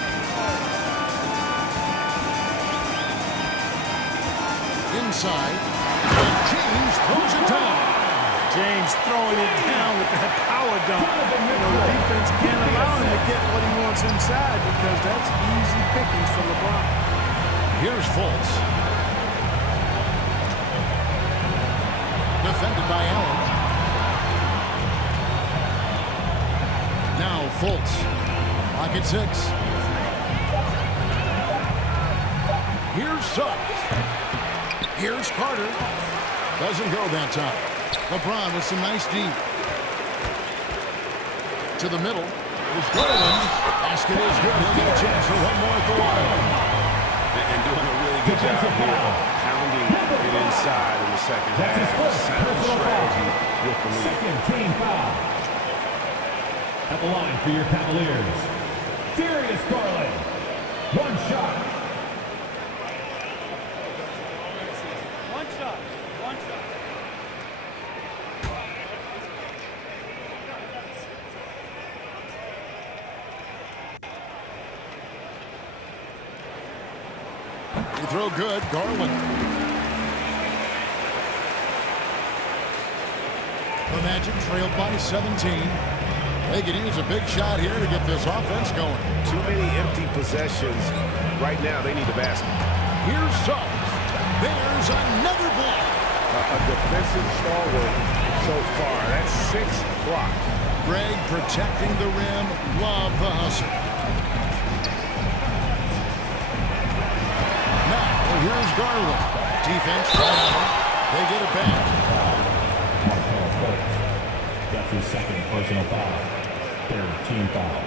Inside. And James throws it down. James throwing it down with that power dunk. You know, the defense can't allow him to get what he wants inside because that's easy pickings for LeBron. Here's Fultz. Defended by Allen. Fultz. Lock at 6. Here's Suggs. Here's Carter. Doesn't go that time. LeBron with some nice D. To the middle. Here's Garland. Basket is good. He'll get a chance for one more at the line. And doing a really good job here, pounding it inside in the second half. Sound strategy with the lead. Second team foul. At the line for your Cavaliers, Darius Garland. One shot. One shot. One shot. He throw good. Garland. The Magic trailed by 17. They could use a big shot here to get this offense going. Too many empty possessions. Right now, they need a basket. Here's Suggs. There's another block. A defensive stalwart so far. That's 6 blocks. Greg protecting the rim. Love the hustle. Now, here's Garland. Defense right out. They get it back. That's his second personal foul. Third team foul.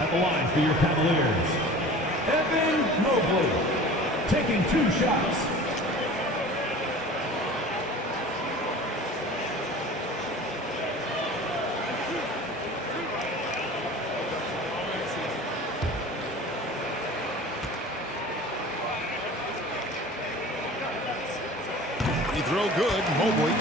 At the line for your Cavaliers, Evan Mobley, taking 2 shots. He throw good. Mobley.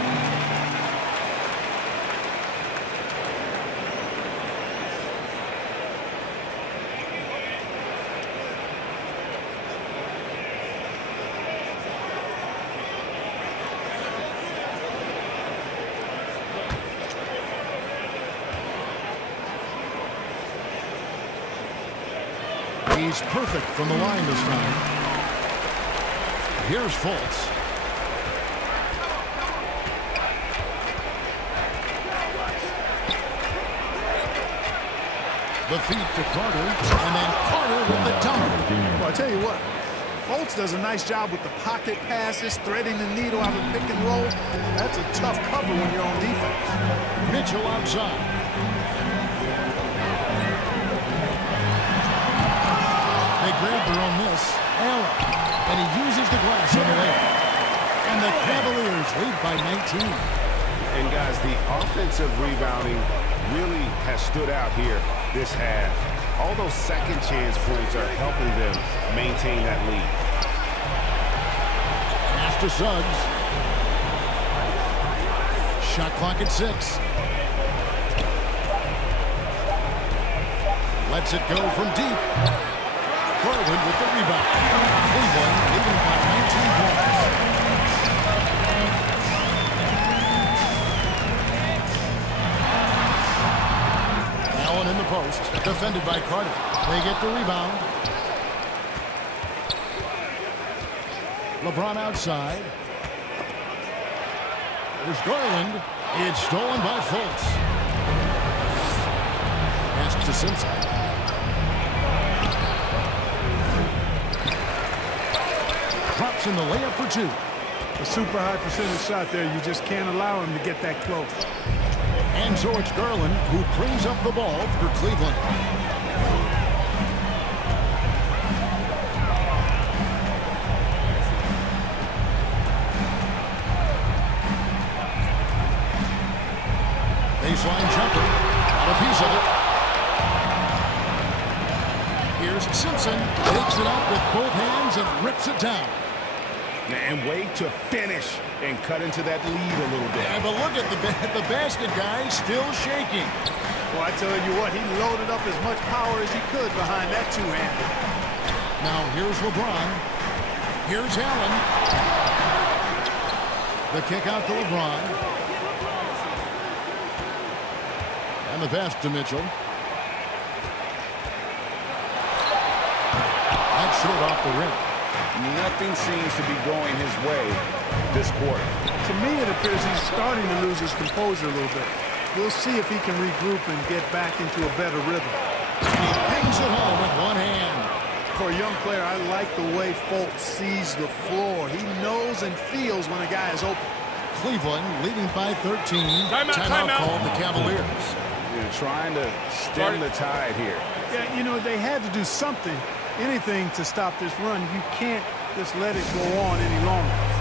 He's perfect from the line this time. Here's Fultz. The feet to Carter, and then Carter with the dunk. Well, I tell you what, Fultz does a nice job with the pocket passes, threading the needle out of pick and roll. That's a tough cover when you're on defense. Mitchell outside. They grab their own miss. Allen. And he uses the glass on the way. And the Cavaliers lead by 19. And guys, the offensive rebounding really has stood out here this half. All those second chance points are helping them maintain that lead. Pass to Suggs. Shot clock at 6. Lets it go from deep. Garland with the rebound. Cleveland leading by 19 points. Allen in the post, defended by Carter. They get the rebound. LeBron outside. There's Garland. It's stolen by Fultz. Pass to Simpson. Drops in the layup for 2. A super high percentage shot there. You just can't allow him to get that close. And so it's Garland who brings up the ball for Cleveland. Baseline jumper. Got a piece of it. Here's Simpson. Takes it up with both hands and rips it down. And wait to finish and cut into that lead a little bit. Yeah, but look at the basket guy still shaking. Well, I tell you what, he loaded up as much power as he could behind that two-hander. Now here's LeBron. Here's Allen. The kick out to LeBron. And the pass to Mitchell. That's short off the rim. Nothing seems to be going his way this quarter. To me, it appears he's starting to lose his composure a little bit. We'll see if he can regroup and get back into a better rhythm. He bangs it home with one hand. For a young player, I like the way Fultz sees the floor. He knows and feels when a guy is open. Cleveland leading by 13. Timeout called the Cavaliers. You're trying to stem the tide here. Yeah, you know, they had to do something, anything to stop this run. You can't just let it go on any longer.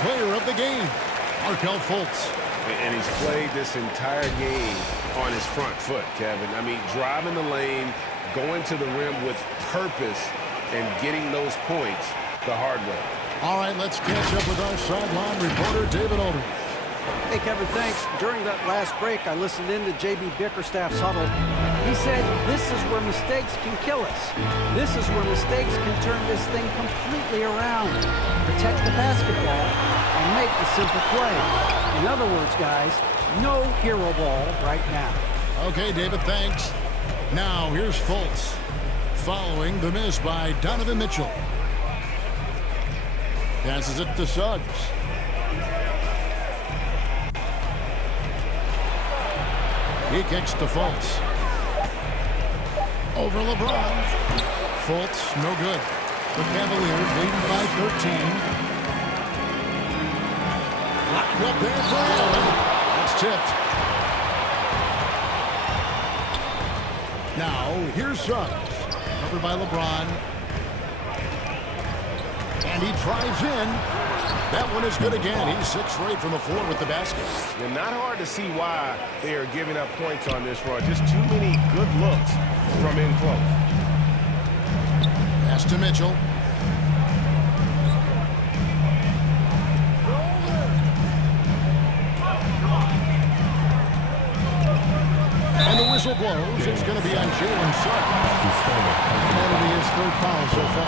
Player of the game, Markelle Fultz. And he's played this entire game on his front foot, Kevin. I mean, driving the lane, going to the rim with purpose, and getting those points the hard way. All right, let's catch up with our sideline reporter, David Aldridge. Hey, Kevin, thanks. During that last break, I listened in to J.B. Bickerstaff's huddle. He said, this is where mistakes can kill us. This is where mistakes can turn this thing completely around. Protect the basketball and make the simple play. In other words, guys, no hero ball right now. Okay, David, thanks. Now, here's Fultz, following the miss by Donovan Mitchell. Passes it to Suggs. He kicks to Fultz. Over LeBron. Fultz, no good. The Cavaliers leading by 13. Lined up there for Allen. That's tipped. Now, here's Suggs. Covered by LeBron. And he drives in. That one is good again. He's 6 for 8 from the floor with the basket. Well, not hard to see why they are giving up points on this run. Just too many good looks from in close. Pass to Mitchell. And the whistle blows. It's going to be on Jalen Suggs. That'll be his 3rd foul so far.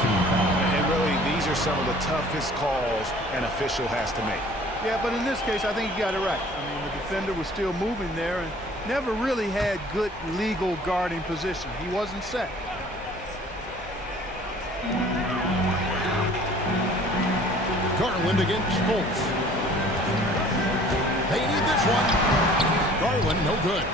And really, these are some of the toughest calls an official has to make. Yeah, but in this case, I think you got it right. I mean, the defender was still moving there and never really had good legal guarding position. He wasn't set. Garland against Fultz. They need this one. Garland, no good.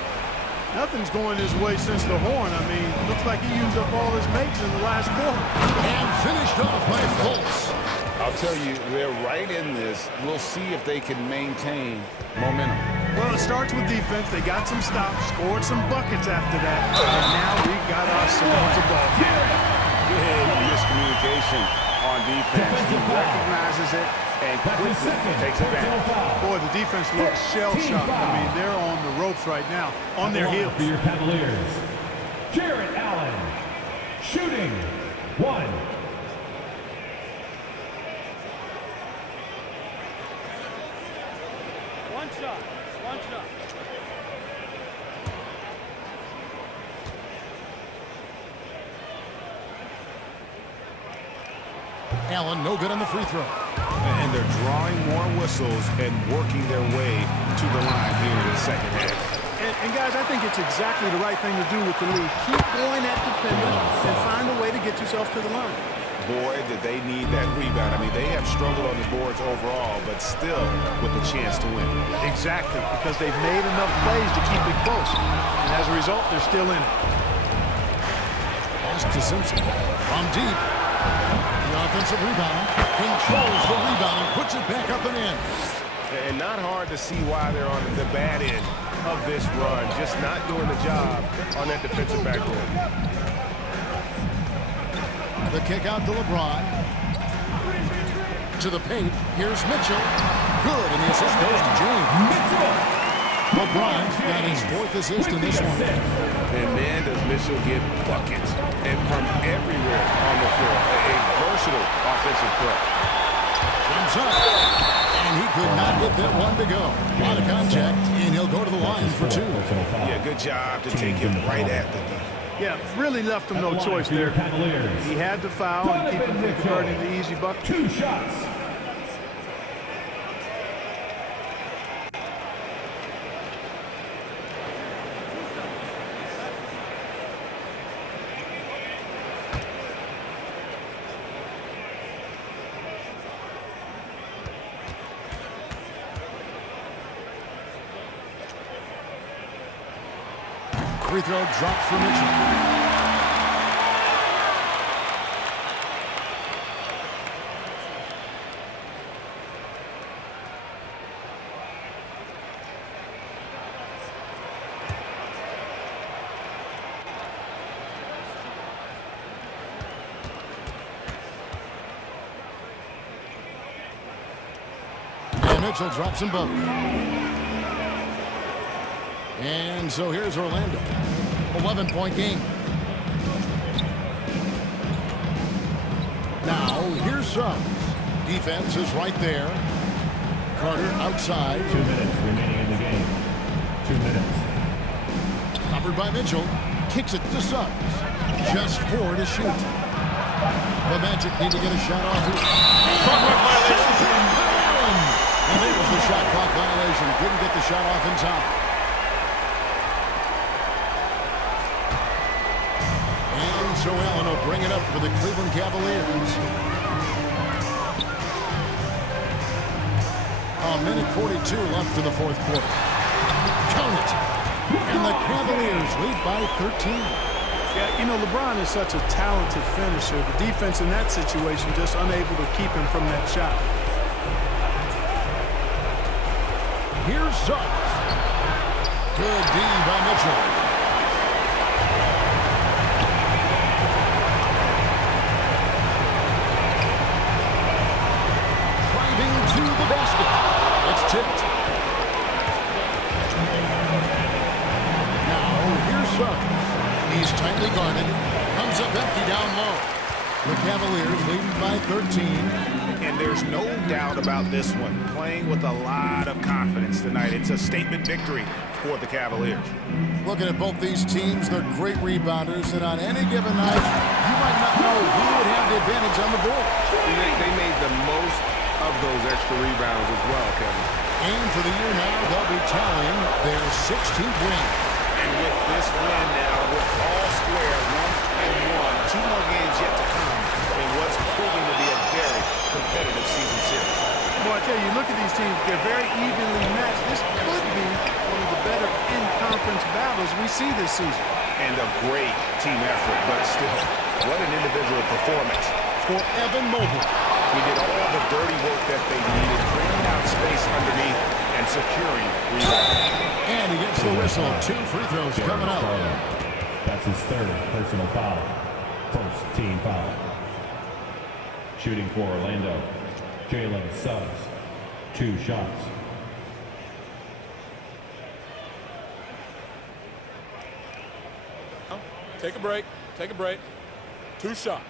Nothing's going his way since the horn. I mean, looks like he used up all his makes in the last quarter. And finished off by Fultz. I'll tell you, they're right in this. We'll see if they can maintain momentum. Well, it starts with defense. They got some stops, scored some buckets after that. And now we got ourselves a ball game. Big miscommunication on defense. He recognizes it and quickly takes advantage. Boy, the defense looks shell-shocked. I mean, they're on the ropes right now, on their heels. For your Cavaliers, Jarrett Allen, shooting 1. One shot. Allen, no good on the free throw. And they're drawing more whistles and working their way to the line here in the second half. And guys, I think it's exactly the right thing to do with the lead. Keep going at defender and find a way to get yourself to the line. Boy, did they need that rebound. I mean, they have struggled on the boards overall, but still with a chance to win. Exactly, because they've made enough plays to keep it close. And as a result, they're still in it. Pass to Simpson. From deep. The offensive rebound. Controls the rebound and puts it back up and in. And not hard to see why they're on the bad end of this run, just not doing the job on that defensive backboard. The kick out to LeBron. To the paint. Here's Mitchell. Good, and the assist goes to James. LeBron got his 4th assist in this one. And man, does Mitchell get buckets. And from everywhere on the floor. A versatile offensive threat. Comes up. And he could not get that one to go. A lot of contact, and he'll go to the line for 2. Yeah, good job to take him right at the thing. Yeah, really left him no choice there. He had to foul and keep him from converting the easy bucket. 2 shots. Free throw drops for Mitchell. And Mitchell drops them both. And so here's Orlando. 11-point game. Now, here's Suggs. Defense is right there. Carter outside. 2 minutes remaining in the game. 2 minutes. Covered by Mitchell. Kicks it to Suggs. Just 4 to shoot. The Magic need to get a shot off here. And there's the shot clock violation. Couldn't get the shot off in time. So Allen will bring it up for the Cleveland Cavaliers. A minute 42 left in the 4th quarter. Count it. And the Cavaliers lead by 13. Yeah, you know, LeBron is such a talented finisher. The defense in that situation just unable to keep him from that shot. Here's Suggs. Good D by Mitchell. To the basket. It's tipped. Now, here's Suggs. He's tightly guarded. Comes up empty down low. The Cavaliers leading by 13. And there's no doubt about this one. Playing with a lot of confidence tonight. It's a statement victory for the Cavaliers. Looking at both these teams, they're great rebounders. And on any given night, you might not know who would have the advantage on the board. They made the most of those extra rebounds as well, Kevin. And for the year now, they'll be tallying their 16th win. And with this win now, we're all square, 1-1. 2 more games yet to come in what's proving to be a very competitive season series. Well, I tell you, look at these teams. They're very evenly matched. This could be one of the better in-conference battles we see this season. And a great team effort, but still, what an individual performance. For Evan Mobley. He did all the dirty work that they needed, clearing out space underneath and securing rebounds. And he gets the whistle. 2 free throws coming up. That's his 3rd personal foul. 1st team foul. Shooting for Orlando, Jalen Suggs. 2 shots. Take a break. Take a break. 2 shots.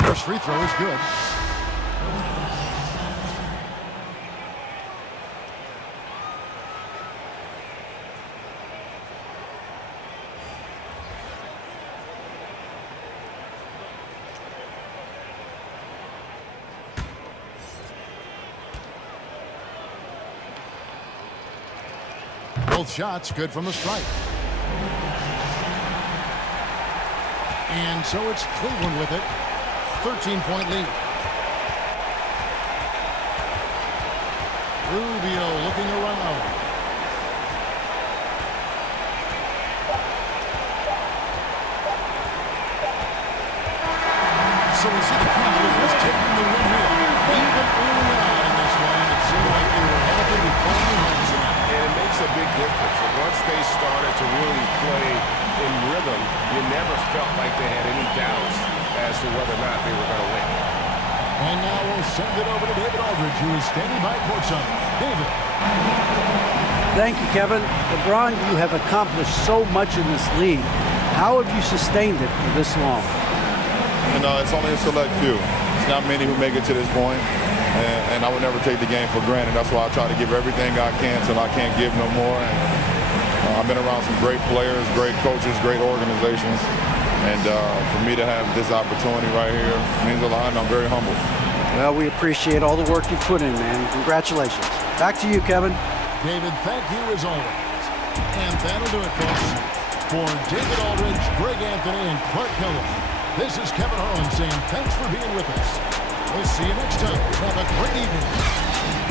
First free throw is good. Both shots good from the stripe. And so it's Cleveland with it. 13-point lead. Rubio looking around. So we see the they started to really play in rhythm, you never felt like they had any doubts as to whether or not they were going to win. And now we'll send it over to David Aldridge, who is standing by courtside. David. Thank you, Kevin. LeBron, you have accomplished so much in this league. How have you sustained it for this long? You know, it's only a select few. It's not many who make it to this point, and I would never take the game for granted. That's why I try to give everything I can till I can't give no more. And I've been around some great players, great coaches, great organizations, and for me to have this opportunity right here means a lot, and I'm very humbled. Well, we appreciate all the work you've put in, man. Congratulations. Back to you, Kevin. David, thank you as always. And that'll do it, folks. For David Aldridge, Greg Anthony, and Clark Keller, this is Kevin Harlan saying thanks for being with us. We'll see you next time. Have a great evening.